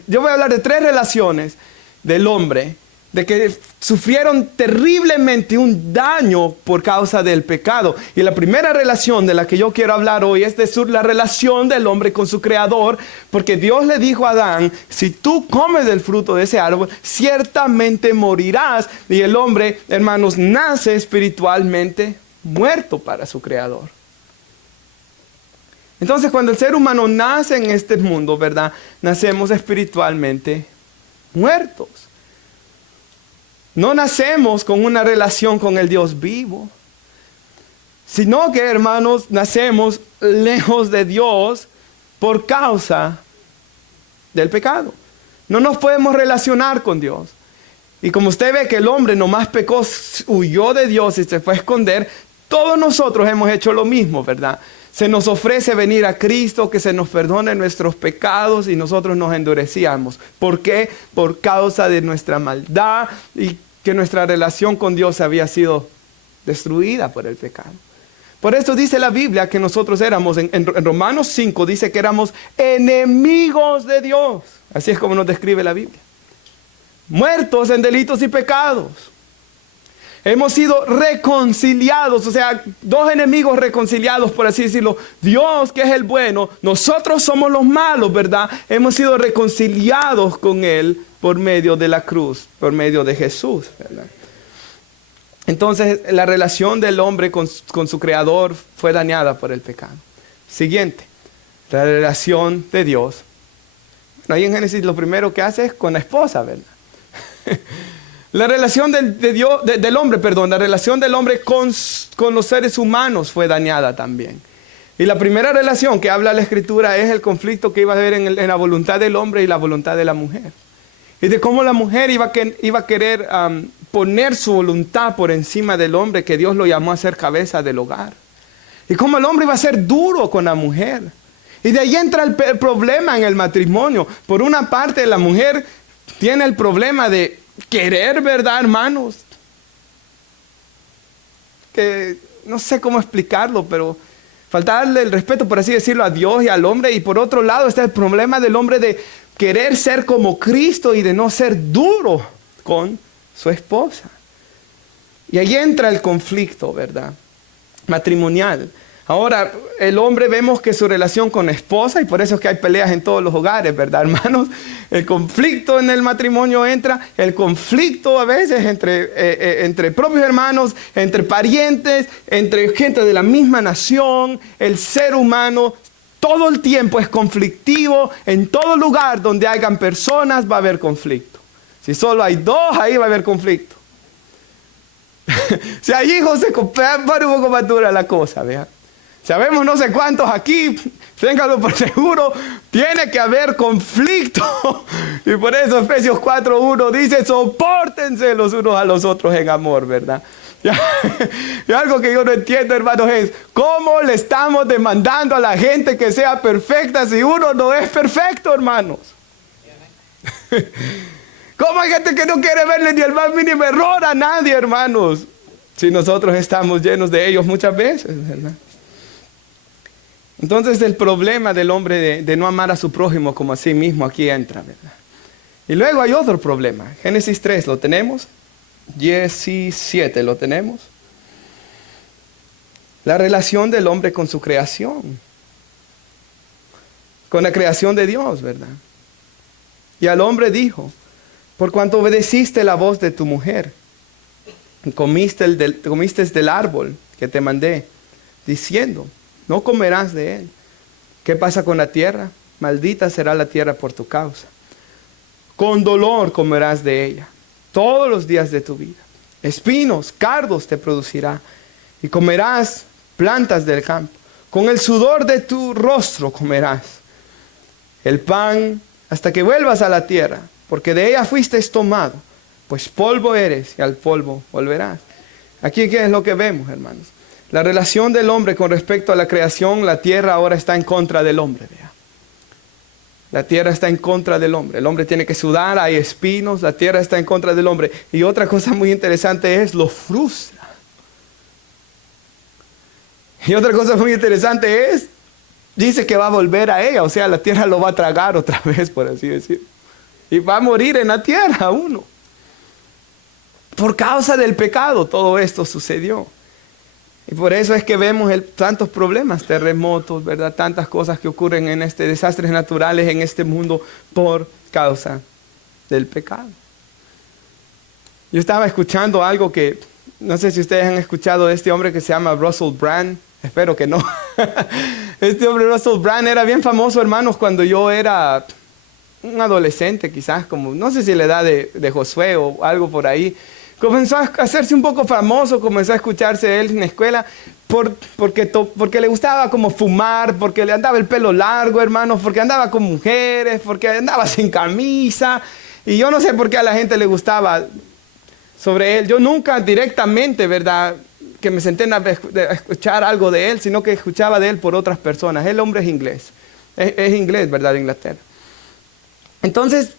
yo voy a hablar de 3 relaciones del hombre, de que sufrieron terriblemente un daño por causa del pecado. Y la primera relación de la que yo quiero hablar hoy es de la relación del hombre con su creador, porque Dios le dijo a Adán, si tú comes del fruto de ese árbol, ciertamente morirás. Y el hombre, hermanos, nace espiritualmente muerto para su creador. Entonces, cuando el ser humano nace en este mundo, ¿verdad? Nacemos espiritualmente muertos. No nacemos con una relación con el Dios vivo, sino que, hermanos, nacemos lejos de Dios por causa del pecado. No nos podemos relacionar con Dios. Y como usted ve que el hombre nomás pecó, huyó de Dios y se fue a esconder, todos nosotros hemos hecho lo mismo, ¿verdad? Se nos ofrece venir a Cristo, que se nos perdone nuestros pecados y nosotros nos endurecíamos. ¿Por qué? Por causa de nuestra maldad y que nuestra relación con Dios había sido destruida por el pecado. Por eso dice la Biblia que nosotros éramos, en Romanos 5 dice que éramos enemigos de Dios. Así es como nos describe la Biblia. Muertos en delitos y pecados. Hemos sido reconciliados, o sea, 2 enemigos reconciliados, por así decirlo. Dios, que es el bueno, nosotros somos los malos, ¿verdad? Hemos sido reconciliados con Él por medio de la cruz, por medio de Jesús, ¿verdad? Entonces, la relación del hombre con su creador fue dañada por el pecado. Siguiente, la relación de Dios. Bueno, ahí en Génesis lo primero que hace es con la esposa, ¿verdad? La relación del hombre con los seres humanos fue dañada también. Y la primera relación que habla la Escritura es el conflicto que iba a haber en la voluntad del hombre y la voluntad de la mujer. Y de cómo la mujer iba a querer poner su voluntad por encima del hombre, que Dios lo llamó a ser cabeza del hogar. Y cómo el hombre iba a ser duro con la mujer. Y de ahí entra el problema en el matrimonio. Por una parte, la mujer tiene el problema de querer, ¿verdad, hermanos? Que no sé cómo explicarlo, pero faltarle el respeto, por así decirlo, a Dios y al hombre. Y por otro lado está el problema del hombre de querer ser como Cristo y de no ser duro con su esposa. Y ahí entra el conflicto, ¿verdad? Matrimonial. Ahora, el hombre vemos que su relación con la esposa, y por eso es que hay peleas en todos los hogares, ¿verdad, hermanos? El conflicto en el matrimonio entra, el conflicto a veces entre propios hermanos, entre parientes, entre gente de la misma nación. El ser humano todo el tiempo es conflictivo. En todo lugar donde hayan personas va a haber conflicto. Si solo hay 2, ahí va a haber conflicto. Si hay hijos, se pone un poco más dura la cosa, ¿verdad? Sabemos no sé cuántos aquí, ténganlo por seguro, tiene que haber conflicto. Y por eso Efesios 4:1 dice, sopórtense los unos a los otros en amor, ¿verdad? Y algo que yo no entiendo, hermanos, es cómo le estamos demandando a la gente que sea perfecta si uno no es perfecto, hermanos. ¿Cómo hay gente que no quiere verle ni el más mínimo error a nadie, hermanos? Si nosotros estamos llenos de ellos muchas veces, ¿verdad? Entonces el problema del hombre de no amar a su prójimo como a sí mismo aquí entra, ¿verdad? Y luego hay otro problema. Génesis 3, ¿lo tenemos? 17, ¿lo tenemos? La relación del hombre con su creación. Con la creación de Dios, ¿verdad? Y al hombre dijo, por cuanto obedeciste la voz de tu mujer, comiste del árbol que te mandé, diciendo, no comerás de él. ¿Qué pasa con la tierra? Maldita será la tierra por tu causa. Con dolor comerás de ella todos los días de tu vida. Espinos, cardos te producirá y comerás plantas del campo. Con el sudor de tu rostro comerás el pan hasta que vuelvas a la tierra, porque de ella fuiste tomado, pues polvo eres y al polvo volverás. Aquí, ¿qué es lo que vemos, hermanos? La relación del hombre con respecto a la creación, la tierra ahora está en contra del hombre, vea. La tierra está en contra del hombre. El hombre tiene que sudar, hay espinos, la tierra está en contra del hombre. Y otra cosa muy interesante es, lo frustra. Y otra cosa muy interesante es, dice que va a volver a ella, o sea, la tierra lo va a tragar otra vez, por así decirlo. Y va a morir en la tierra uno. Por causa del pecado todo esto sucedió. Y por eso es que vemos tantos problemas, terremotos, ¿verdad? Tantas cosas que ocurren en desastres naturales en este mundo por causa del pecado. Yo estaba escuchando algo que, no sé si ustedes han escuchado de este hombre que se llama Russell Brand. Espero que no. Este hombre Russell Brand era bien famoso, hermanos, cuando yo era un adolescente, quizás, como, no sé si la edad de Josué o algo por ahí. Comenzó a hacerse un poco famoso, comenzó a escucharse él en la escuela porque le gustaba como fumar, porque le andaba el pelo largo, hermanos, porque andaba con mujeres, porque andaba sin camisa. Y yo no sé por qué a la gente le gustaba sobre él. Yo nunca directamente, ¿verdad?, que me senté a escuchar algo de él, sino que escuchaba de él por otras personas. El hombre es inglés. Es inglés, ¿verdad?, de Inglaterra. Entonces,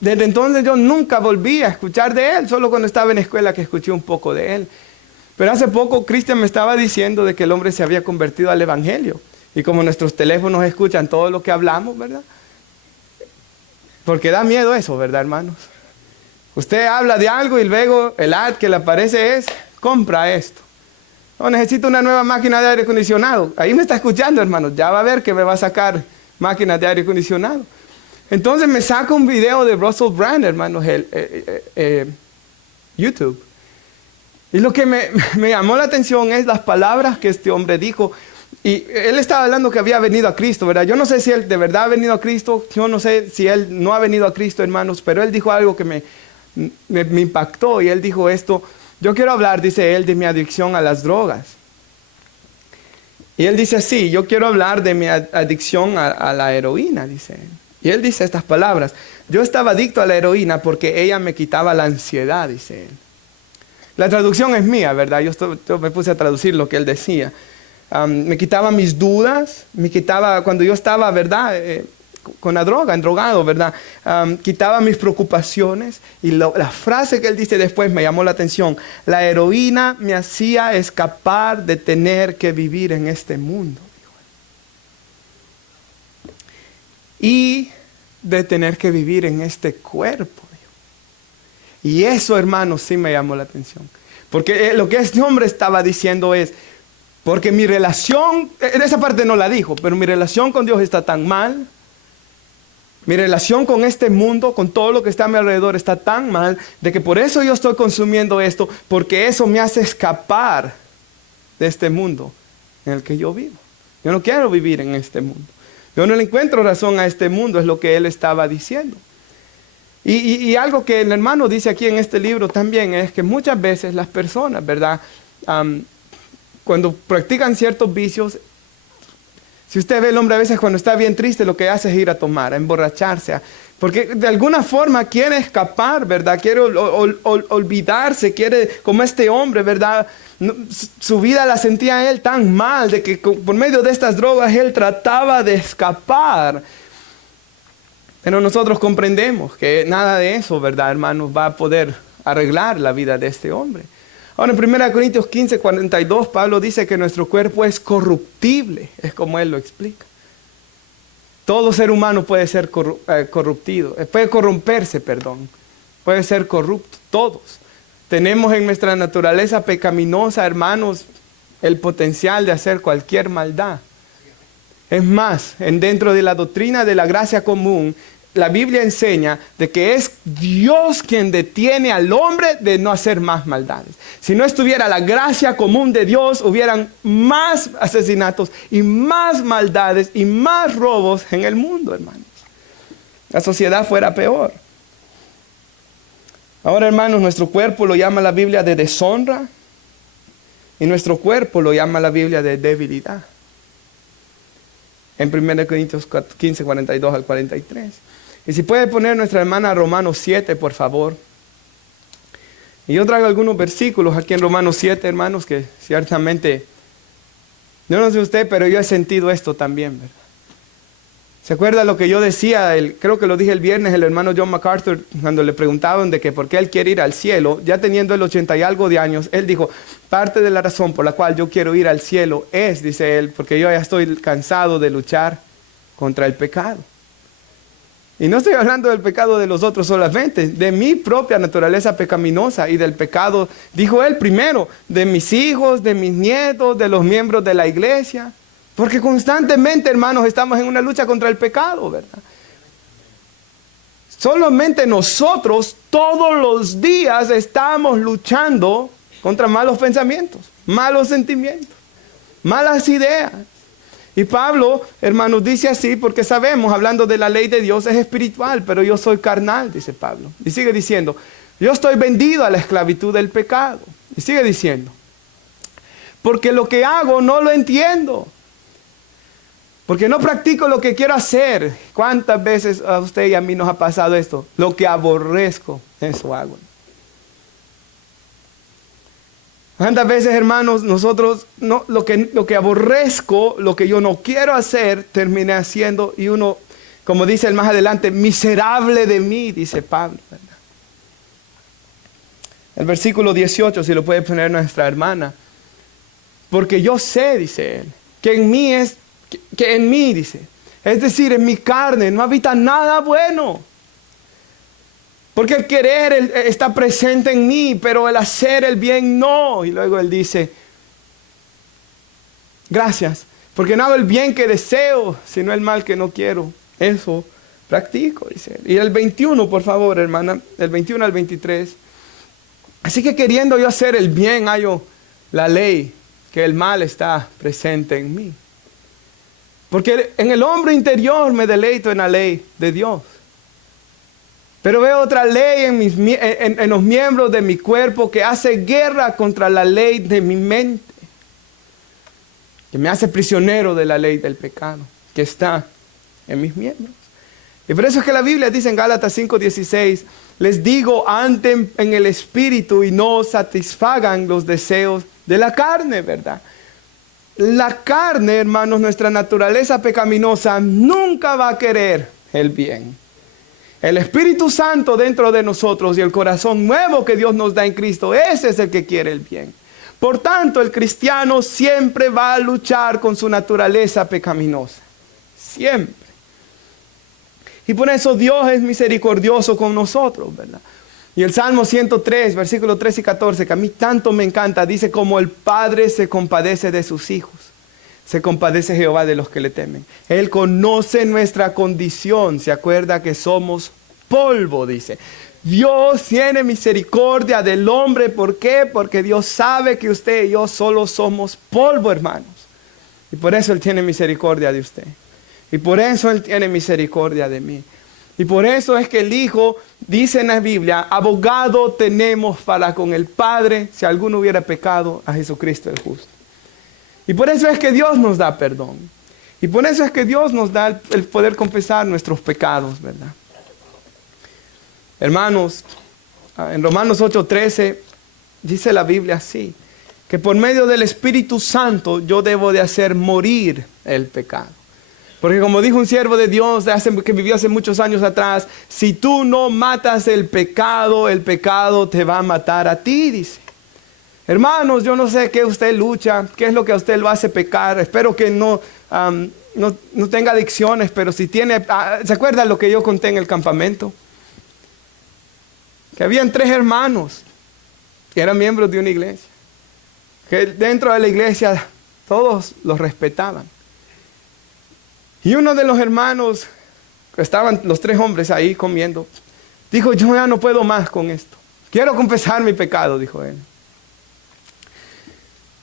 desde entonces yo nunca volví a escuchar de él, solo cuando estaba en la escuela que escuché un poco de él. Pero hace poco Cristian me estaba diciendo de que el hombre se había convertido al evangelio. Y como nuestros teléfonos escuchan todo lo que hablamos, ¿verdad? Porque da miedo eso, ¿verdad, hermanos? Usted habla de algo y luego el ad que le aparece es, compra esto. No, necesito una nueva máquina de aire acondicionado. Ahí me está escuchando, hermanos. Ya va a ver que me va a sacar máquinas de aire acondicionado. Entonces me saca un video de Russell Brand, hermanos, YouTube. Y lo que me llamó la atención es las palabras que este hombre dijo. Y él estaba hablando que había venido a Cristo, ¿verdad? Yo no sé si él de verdad ha venido a Cristo. Yo no sé si él no ha venido a Cristo, hermanos. Pero él dijo algo que me impactó. Y él dijo esto. Yo quiero hablar, dice él, de mi adicción a las drogas. Y él dice así, yo quiero hablar de mi adicción a la heroína, dice él. Y él dice estas palabras, yo estaba adicto a la heroína porque ella me quitaba la ansiedad, dice él. La traducción es mía, ¿verdad? Yo me puse a traducir lo que él decía. Me quitaba mis dudas, me quitaba cuando yo estaba, ¿verdad?, con la droga, endrogado, ¿verdad? Quitaba mis preocupaciones. Y la frase que él dice después me llamó la atención. La heroína me hacía escapar de tener que vivir en este mundo. Y de tener que vivir en este cuerpo. Y eso, hermanos, sí me llamó la atención. Porque lo que este hombre estaba diciendo es, porque mi relación, en esa parte no la dijo, pero mi relación con Dios está tan mal. Mi relación con este mundo, con todo lo que está a mi alrededor, está tan mal, de que por eso yo estoy consumiendo esto, porque eso me hace escapar de este mundo en el que yo vivo. Yo no quiero vivir en este mundo. Yo no le encuentro razón a este mundo, es lo que él estaba diciendo. Y algo que el hermano dice aquí en este libro también es que muchas veces las personas, ¿verdad?, cuando practican ciertos vicios, si usted ve el hombre a veces cuando está bien triste, lo que hace es ir a tomar, a emborracharse, porque de alguna forma quiere escapar, ¿verdad? Quiere olvidarse, quiere, como este hombre, ¿verdad? Su vida la sentía él tan mal, de que por medio de estas drogas él trataba de escapar. Pero nosotros comprendemos que nada de eso, ¿verdad, hermanos?, va a poder arreglar la vida de este hombre. Ahora, en 1 Corintios 15, 42, Pablo dice que nuestro cuerpo es corruptible, es como él lo explica. Todo ser humano puede ser corruptido, puede corromperse, puede ser corrupto, todos. Tenemos en nuestra naturaleza pecaminosa, hermanos, el potencial de hacer cualquier maldad. Es más, dentro de la doctrina de la gracia común, la Biblia enseña de que es Dios quien detiene al hombre de no hacer más maldades. Si no estuviera la gracia común de Dios, hubieran más asesinatos y más maldades y más robos en el mundo, hermanos. La sociedad fuera peor. Ahora, hermanos, nuestro cuerpo lo llama la Biblia de deshonra y nuestro cuerpo lo llama la Biblia de debilidad. En 1 Corintios 15, 42 al 43. Y si puede poner nuestra hermana Romanos 7, por favor. Y yo traigo algunos versículos aquí en Romanos 7, hermanos, que ciertamente, yo no sé usted, pero yo he sentido esto también, ¿verdad? ¿Se acuerda lo que yo decía? Creo que lo dije el viernes, el hermano John MacArthur, cuando le preguntaban de que por qué él quiere ir al cielo, ya teniendo el 80 y algo de años, él dijo, parte de la razón por la cual yo quiero ir al cielo es, dice él, porque yo ya estoy cansado de luchar contra el pecado. Y no estoy hablando del pecado de los otros solamente, de mi propia naturaleza pecaminosa y del pecado, dijo él primero, de mis hijos, de mis nietos, de los miembros de la iglesia. Porque constantemente, hermanos, estamos en una lucha contra el pecado, ¿verdad? Solamente nosotros todos los días estamos luchando contra malos pensamientos, malos sentimientos, malas ideas. Y Pablo, hermanos, dice así porque sabemos, hablando de la ley de Dios, es espiritual, pero yo soy carnal, dice Pablo. Y sigue diciendo, yo estoy vendido a la esclavitud del pecado. Y sigue diciendo, porque lo que hago no lo entiendo. Porque no practico lo que quiero hacer. ¿Cuántas veces a usted y a mí nos ha pasado esto? Lo que aborrezco, eso hago. ¿Cuántas veces, hermanos, nosotros lo que aborrezco, lo que yo no quiero hacer, terminé haciendo? Y uno, como dice el más adelante, miserable de mí, dice Pablo, ¿verdad? El versículo 18, si lo puede poner nuestra hermana. Porque yo sé, dice él, que en mí, dice, es decir, en mi carne no habita nada bueno. Porque el querer está presente en mí, pero el hacer el bien no. Y luego él dice, gracias, porque no hago el bien que deseo, sino el mal que no quiero. Eso practico, dice él. Y el 21, por favor, hermana, el 21 al 23. Así que queriendo yo hacer el bien, hallo la ley, que el mal está presente en mí. Porque en el hombre interior me deleito en la ley de Dios. Pero veo otra ley en los miembros de mi cuerpo que hace guerra contra la ley de mi mente. Que me hace prisionero de la ley del pecado que está en mis miembros. Y por eso es que la Biblia dice en Gálatas 5:16, les digo, anden en el espíritu y no satisfagan los deseos de la carne, ¿verdad? La carne, hermanos, nuestra naturaleza pecaminosa nunca va a querer el bien. El Espíritu Santo dentro de nosotros y el corazón nuevo que Dios nos da en Cristo, ese es el que quiere el bien. Por tanto, el cristiano siempre va a luchar con su naturaleza pecaminosa. Siempre. Y por eso Dios es misericordioso con nosotros, ¿verdad? Y el Salmo 103, versículos 3 y 14, que a mí tanto me encanta, dice, como el Padre se compadece de sus hijos, se compadece Jehová de los que le temen. Él conoce nuestra condición, se acuerda que somos polvo, dice. Dios tiene misericordia del hombre, ¿por qué? Porque Dios sabe que usted y yo solo somos polvo, hermanos. Y por eso Él tiene misericordia de usted. Y por eso Él tiene misericordia de mí. Y por eso es que el Hijo dice en la Biblia, abogado tenemos para con el Padre, si alguno hubiera pecado, a Jesucristo el justo. Y por eso es que Dios nos da perdón. Y por eso es que Dios nos da el poder confesar nuestros pecados, ¿verdad? Hermanos, en Romanos 8:13 dice la Biblia así, que por medio del Espíritu Santo yo debo de hacer morir el pecado. Porque como dijo un siervo de Dios que vivió hace muchos años atrás, si tú no matas el pecado te va a matar a ti, dice. Hermanos, yo no sé qué usted lucha, qué es lo que a usted lo hace pecar. Espero que no tenga adicciones, pero si tiene... ¿Se acuerda lo que yo conté en el campamento? Que habían 3 hermanos que eran miembros de una iglesia. Que dentro de la iglesia todos los respetaban. Y uno de los hermanos, estaban los 3 hombres ahí comiendo, dijo, yo ya no puedo más con esto. Quiero confesar mi pecado, dijo él.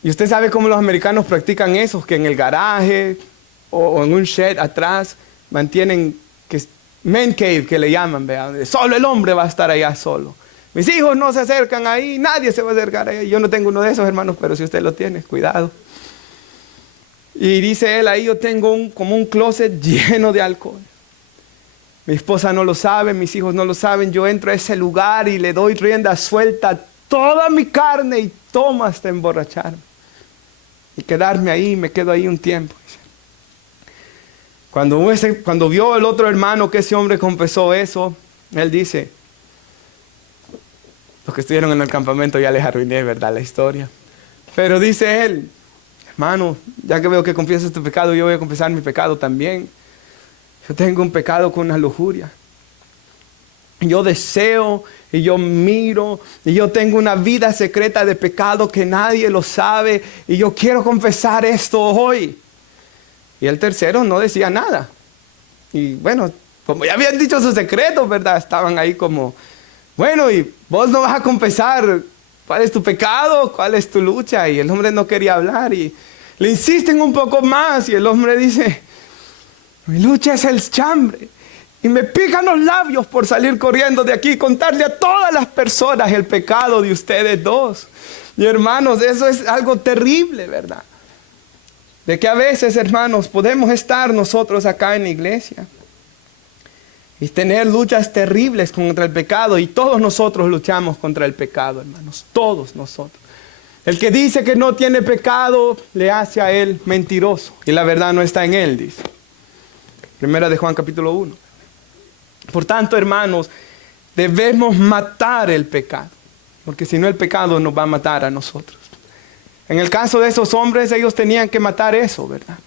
Y usted sabe cómo los americanos practican eso, que en el garaje o en un shed atrás mantienen man cave, que le llaman, ¿verdad? Solo el hombre va a estar allá solo. Mis hijos no se acercan ahí, nadie se va a acercar ahí. Yo no tengo uno de esos, hermanos, pero si usted lo tiene, cuidado. Y dice él, ahí yo tengo como un closet lleno de alcohol. Mi esposa no lo sabe, mis hijos no lo saben. Yo entro a ese lugar y le doy rienda suelta a toda mi carne y tomo hasta emborracharme. Y quedarme ahí, me quedo ahí un tiempo. Cuando vio el otro hermano que ese hombre confesó eso, él dice, los que estuvieron en el campamento ya les arruiné, ¿verdad? La historia. Pero dice él, hermano, ya que veo que confiesas tu pecado, yo voy a confesar mi pecado también. Yo tengo un pecado con una lujuria. Yo deseo y yo miro y yo tengo una vida secreta de pecado que nadie lo sabe y yo quiero confesar esto hoy. Y el tercero no decía nada. Y bueno, como ya habían dicho sus secretos, ¿verdad? Estaban ahí como, bueno, y vos no vas a confesar cuál es tu pecado, cuál es tu lucha. Y el hombre no quería hablar y le insisten un poco más y el hombre dice, mi lucha es el chambre. Y me pican los labios por salir corriendo de aquí y contarle a todas las personas el pecado de ustedes dos. Y hermanos, eso es algo terrible, ¿verdad? De que a veces, hermanos, podemos estar nosotros acá en la iglesia y tener luchas terribles contra el pecado. Y todos nosotros luchamos contra el pecado, hermanos. Todos nosotros. El que dice que no tiene pecado, le hace a él mentiroso. Y la verdad no está en él, dice. Primera de Juan capítulo 1. Por tanto, hermanos, debemos matar el pecado, porque si no el pecado nos va a matar a nosotros. En el caso de esos hombres, ellos tenían que matar eso, ¿verdad?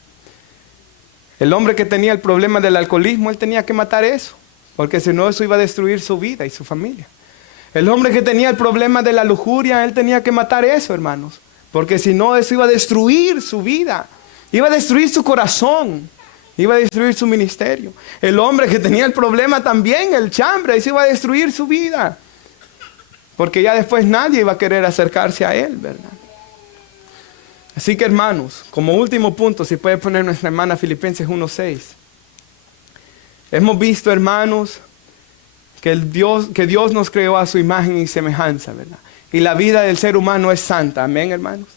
El hombre que tenía el problema del alcoholismo, él tenía que matar eso, porque si no eso iba a destruir su vida y su familia. El hombre que tenía el problema de la lujuria, él tenía que matar eso, hermanos, porque si no eso iba a destruir su vida, iba a destruir su corazón. Iba a destruir su ministerio. El hombre que tenía el problema también, el chambre, eso iba a destruir su vida. Porque ya después nadie iba a querer acercarse a él, ¿verdad? Así que hermanos, como último punto, si puede poner nuestra hermana Filipenses 1:6. Hemos visto, hermanos, que Dios nos creó a su imagen y semejanza, ¿verdad? Y la vida del ser humano es santa, amén, hermanos.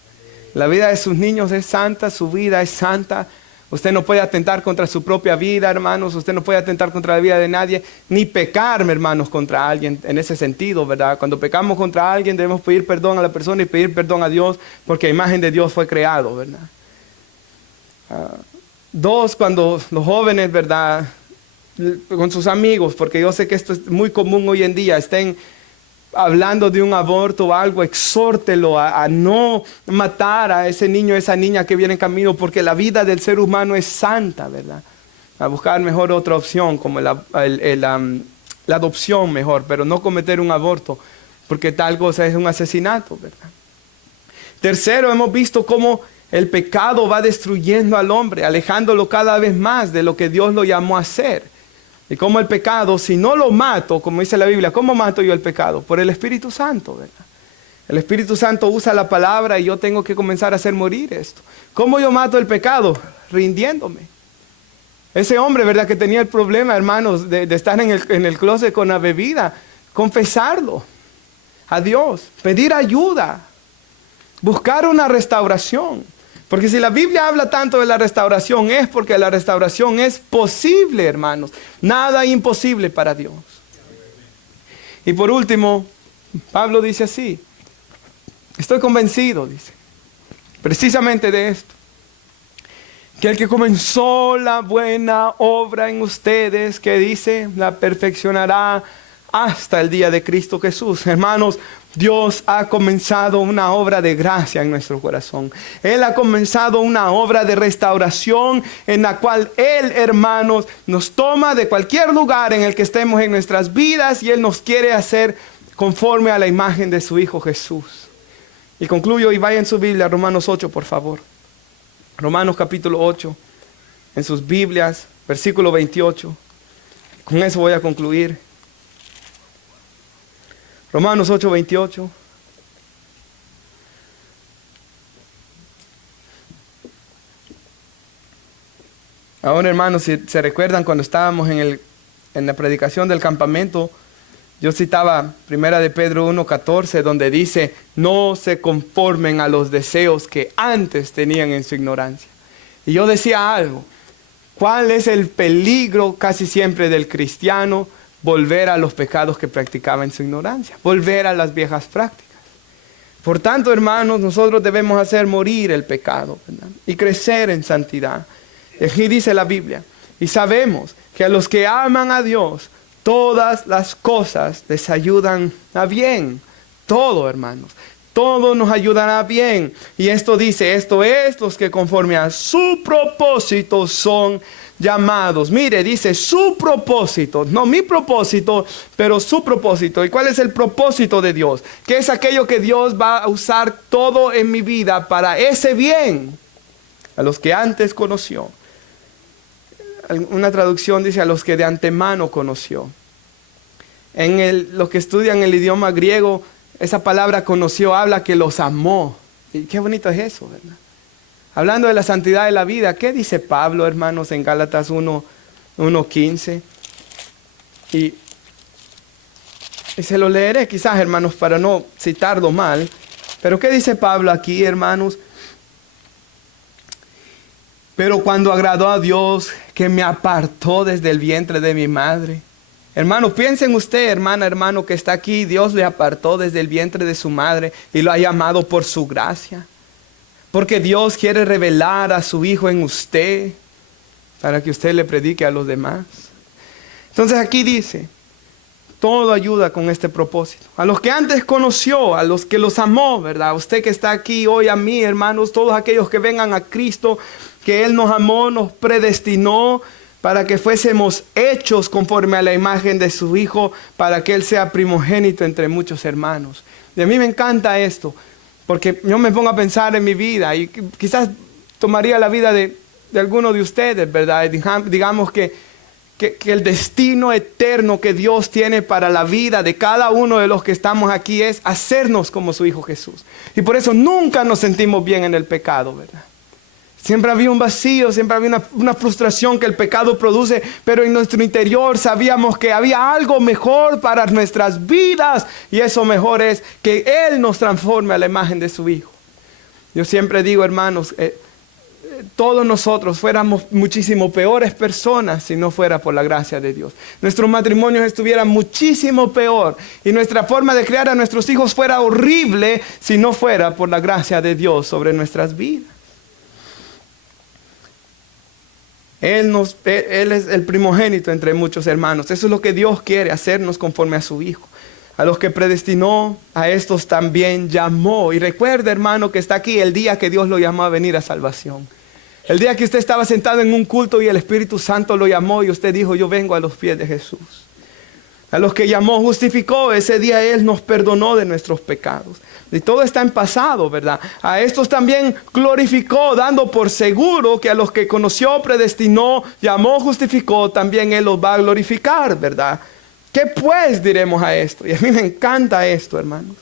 La vida de sus niños es santa, su vida es santa. Usted no puede atentar contra su propia vida, hermanos. Usted no puede atentar contra la vida de nadie, ni pecar, hermanos, contra alguien en ese sentido, ¿verdad? Cuando pecamos contra alguien debemos pedir perdón a la persona y pedir perdón a Dios, porque la imagen de Dios fue creado, ¿verdad? 2, cuando los jóvenes, ¿verdad? Con sus amigos, porque yo sé que esto es muy común hoy en día, estén hablando de un aborto o algo, exhórtelo a no matar a ese niño, esa niña que viene en camino, porque la vida del ser humano es santa, ¿verdad? A buscar mejor otra opción, como la adopción mejor, pero no cometer un aborto, porque tal cosa es un asesinato, ¿verdad? Tercero, hemos visto cómo el pecado va destruyendo al hombre, alejándolo cada vez más de lo que Dios lo llamó a hacer. Y como el pecado, si no lo mato, como dice la Biblia, ¿cómo mato yo el pecado? Por el Espíritu Santo, ¿verdad? El Espíritu Santo usa la palabra y yo tengo que comenzar a hacer morir esto. ¿Cómo yo mato el pecado? Rindiéndome. Ese hombre, ¿verdad? Que tenía el problema, hermanos, de estar en el closet con la bebida. Confesarlo a Dios. Pedir ayuda. Buscar una restauración. Porque si la Biblia habla tanto de la restauración, es porque la restauración es posible, hermanos. Nada imposible para Dios. Y por último, Pablo dice así. Estoy convencido, dice, precisamente de esto, Que el que comenzó la buena obra en ustedes, que dice, la perfeccionará hasta el día de Cristo Jesús. Hermanos, Dios ha comenzado una obra de gracia en nuestro corazón. Él ha comenzado una obra de restauración en la cual Él, hermanos, nos toma de cualquier lugar en el que estemos en nuestras vidas y Él nos quiere hacer conforme a la imagen de su Hijo Jesús. Y concluyo y vaya en su Biblia, Romanos 8, por favor. Romanos capítulo 8, en sus Biblias, versículo 28. Con eso voy a concluir. Romanos 8, 28. Ahora, hermanos, si se recuerdan cuando estábamos en la predicación del campamento, yo citaba 1 de Pedro 1:14, donde dice, no se conformen a los deseos que antes tenían en su ignorancia. Y yo decía algo, ¿cuál es el peligro casi siempre del cristiano? Volver a los pecados que practicaba en su ignorancia, volver a las viejas prácticas. Por tanto, hermanos, nosotros debemos hacer morir el pecado, ¿verdad? Y crecer en santidad. Y aquí dice la Biblia, y sabemos que a los que aman a Dios, todas las cosas les ayudan a bien. Todo, hermanos. Todo nos ayudará bien. Y esto dice, esto es los que conforme a su propósito son llamados. Mire, dice su propósito. No mi propósito, pero su propósito. ¿Y cuál es el propósito de Dios? Que es aquello que Dios va a usar todo en mi vida para ese bien. A los que antes conoció. Una traducción dice a los que de antemano conoció. Los que estudian el idioma griego, esa palabra conoció habla que los amó. Y qué bonito es eso, ¿verdad? Hablando de la santidad de la vida, ¿qué dice Pablo, hermanos, en Gálatas 1:15? Y se lo leeré quizás, hermanos, para no citarlo mal. Pero ¿qué dice Pablo aquí, hermanos? Pero cuando agradó a Dios, que me apartó desde el vientre de mi madre. Hermano, piensen usted, hermana, hermano, que está aquí. Dios le apartó desde el vientre de su madre y lo ha llamado por su gracia. Porque Dios quiere revelar a su Hijo en usted para que usted le predique a los demás. Entonces aquí dice, todo ayuda con este propósito. A los que antes conoció, a los que los amó, ¿verdad? Usted que está aquí hoy, a mí, hermanos, todos aquellos que vengan a Cristo, que Él nos amó, nos predestinó para que fuésemos hechos conforme a la imagen de su Hijo, para que Él sea primogénito entre muchos hermanos. Y a mí me encanta esto, porque yo me pongo a pensar en mi vida y quizás tomaría la vida de alguno de ustedes, ¿verdad? Digamos que el destino eterno que Dios tiene para la vida de cada uno de los que estamos aquí es hacernos como su Hijo Jesús. Y por eso nunca nos sentimos bien en el pecado, ¿verdad? Siempre había un vacío, siempre había una frustración que el pecado produce, pero en nuestro interior sabíamos que había algo mejor para nuestras vidas y eso mejor es que Él nos transforme a la imagen de su Hijo. Yo siempre digo, hermanos, todos nosotros fuéramos muchísimo peores personas si no fuera por la gracia de Dios. Nuestros matrimonios estuvieran muchísimo peor y nuestra forma de criar a nuestros hijos fuera horrible si no fuera por la gracia de Dios sobre nuestras vidas. Él es el primogénito entre muchos hermanos. Eso es lo que Dios quiere, hacernos conforme a su Hijo. A los que predestinó, a estos también llamó. Y recuerda, hermano, que está aquí el día que Dios lo llamó a venir a salvación. El día que usted estaba sentado en un culto y el Espíritu Santo lo llamó y usted dijo, yo vengo a los pies de Jesús. A los que llamó, justificó, ese día Él nos perdonó de nuestros pecados. Y todo está en pasado, ¿verdad? A estos también glorificó, dando por seguro que a los que conoció, predestinó, llamó, justificó, también Él los va a glorificar, ¿verdad? ¿Qué pues diremos a esto? Y a mí me encanta esto, hermanos.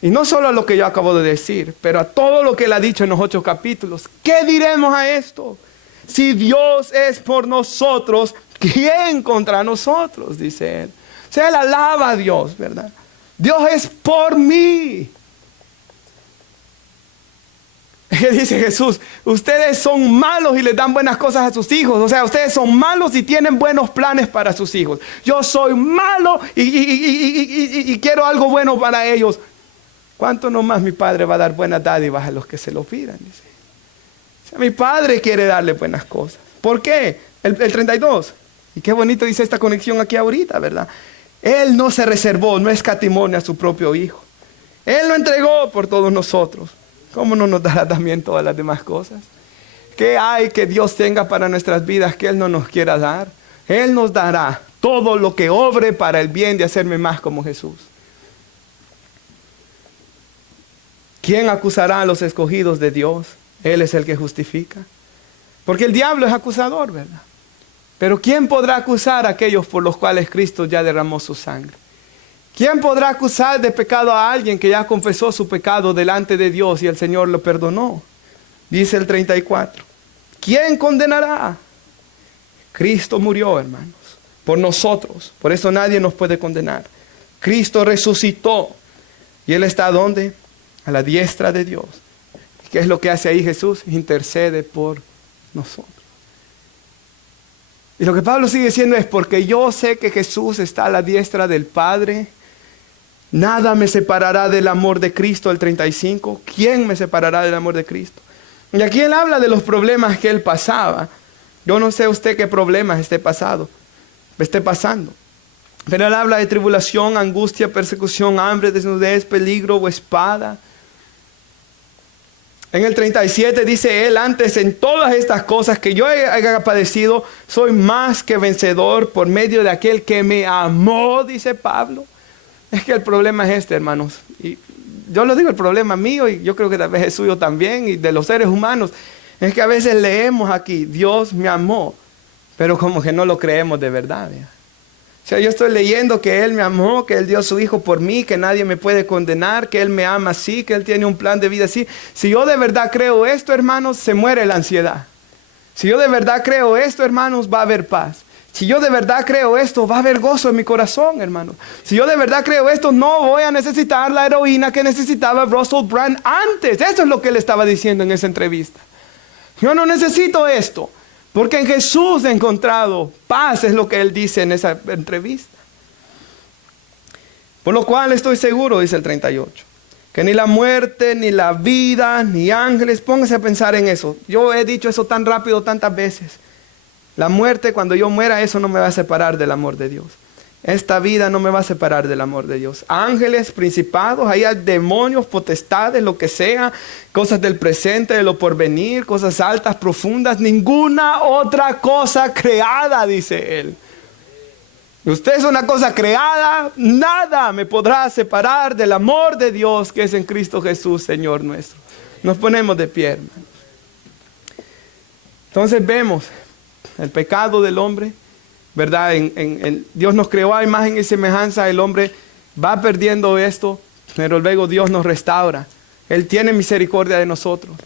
Y no solo a lo que yo acabo de decir, pero a todo lo que Él ha dicho en los 8 capítulos. ¿Qué diremos a esto? Si Dios es por nosotros, ¿quién contra nosotros? Dice Él. O sea, Él alaba a Dios, ¿verdad? Dios es por mí. ¿Qué dice Jesús? Ustedes son malos y les dan buenas cosas a sus hijos. O sea, ustedes son malos y tienen buenos planes para sus hijos. Yo soy malo y quiero algo bueno para ellos. ¿Cuánto nomás mi Padre va a dar buenas dádivas a los que se lo pidan? Dice. O sea, mi Padre quiere darle buenas cosas. ¿Por qué? El 32. Y qué bonito dice esta conexión aquí ahorita, ¿verdad? Él no se reservó, no escatimó a su propio Hijo. Él lo entregó por todos nosotros. ¿Cómo no nos dará también todas las demás cosas? ¿Qué hay que Dios tenga para nuestras vidas que Él no nos quiera dar? Él nos dará todo lo que obre para el bien de hacerme más como Jesús. ¿Quién acusará a los escogidos de Dios? Él es el que justifica. Porque el diablo es acusador, ¿verdad? Pero ¿quién podrá acusar a aquellos por los cuales Cristo ya derramó su sangre? ¿Quién podrá acusar de pecado a alguien que ya confesó su pecado delante de Dios y el Señor lo perdonó? Dice el 34. ¿Quién condenará? Cristo murió, hermanos, por nosotros. Por eso nadie nos puede condenar. Cristo resucitó. ¿Y Él está ¿dónde? A la diestra de Dios. ¿Qué es lo que hace ahí Jesús? Intercede por nosotros. Y lo que Pablo sigue diciendo es: porque yo sé que Jesús está a la diestra del Padre, nada me separará del amor de Cristo. El 35. ¿Quién me separará del amor de Cristo? Y aquí él habla de los problemas que él pasaba. Yo no sé usted qué problemas esté pasando. Pero él habla de tribulación, angustia, persecución, hambre, desnudez, peligro o espada. En el 37 dice él: antes en todas estas cosas que yo haya padecido, soy más que vencedor por medio de aquel que me amó, dice Pablo. Es que el problema es este, hermanos. Y yo lo digo, el problema mío, y yo creo que tal vez es suyo también, y de los seres humanos, es que a veces leemos aquí: Dios me amó, pero como que no lo creemos de verdad, ¿ya? O sea, yo estoy leyendo que Él me amó, que Él dio a su Hijo por mí, que nadie me puede condenar, que Él me ama así, que Él tiene un plan de vida así. Si yo de verdad creo esto, hermanos, se muere la ansiedad. Si yo de verdad creo esto, hermanos, va a haber paz. Si yo de verdad creo esto, va a haber gozo en mi corazón, hermanos. Si yo de verdad creo esto, no voy a necesitar la heroína que necesitaba Russell Brand antes. Eso es lo que él estaba diciendo en esa entrevista. Yo no necesito esto, porque en Jesús he encontrado paz, es lo que él dice en esa entrevista. Por lo cual estoy seguro, dice el 38, que ni la muerte, ni la vida, ni ángeles, póngase a pensar en eso. Yo he dicho eso tan rápido tantas veces. La muerte, cuando yo muera, eso no me va a separar del amor de Dios. Esta vida no me va a separar del amor de Dios. Ángeles, principados, ahí hay demonios, potestades, lo que sea, cosas del presente, de lo porvenir, cosas altas, profundas, ninguna otra cosa creada, dice él. Usted es una cosa creada, nada me podrá separar del amor de Dios que es en Cristo Jesús, Señor nuestro. Nos ponemos de pie, hermanos. Entonces vemos el pecado del hombre, ¿verdad? Dios nos creó a imagen y semejanza. El hombre va perdiendo esto, pero luego Dios nos restaura. Él tiene misericordia de nosotros.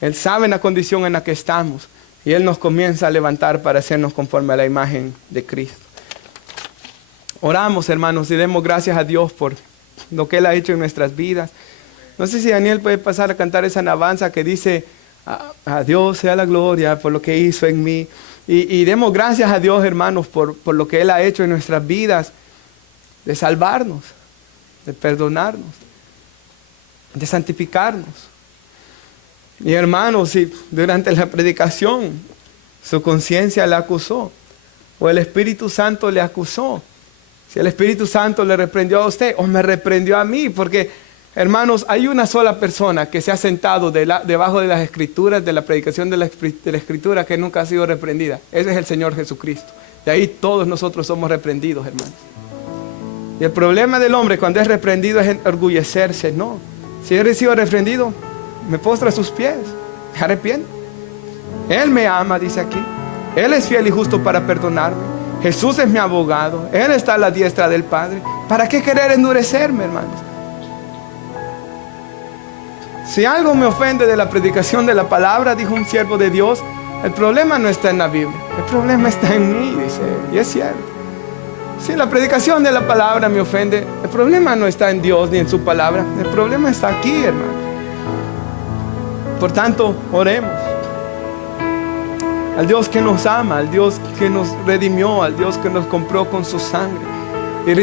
Él sabe la condición en la que estamos. Y Él nos comienza a levantar para hacernos conforme a la imagen de Cristo. Oramos, hermanos, y demos gracias a Dios por lo que Él ha hecho en nuestras vidas. No sé si Daniel puede pasar a cantar esa alabanza que dice: a Dios sea la gloria por lo que hizo en mí. Y demos gracias a Dios, hermanos, por lo que Él ha hecho en nuestras vidas, de salvarnos, de perdonarnos, de santificarnos. Y hermanos, si durante la predicación su conciencia le acusó, o el Espíritu Santo le acusó, si el Espíritu Santo le reprendió a usted, o me reprendió a mí, porque hermanos, hay una sola persona que se ha sentado debajo de las Escrituras, de la predicación de la Escritura, que nunca ha sido reprendida. Ese es el Señor Jesucristo. De ahí todos nosotros somos reprendidos, hermanos. Y el problema del hombre cuando es reprendido es enorgullecerse. No, si he sido reprendido, me postro a sus pies, me arrepiento. Él me ama, dice aquí. Él es fiel y justo para perdonarme. Jesús es mi abogado. Él está a la diestra del Padre. ¿Para qué querer endurecerme, hermanos? Si algo me ofende de la predicación de la palabra, dijo un siervo de Dios, el problema no está en la Biblia, el problema está en mí, dice él. Y es cierto. Si la predicación de la palabra me ofende, el problema no está en Dios ni en su palabra, el problema está aquí, hermano. Por tanto, oremos al Dios que nos ama, al Dios que nos redimió, al Dios que nos compró con su sangre, y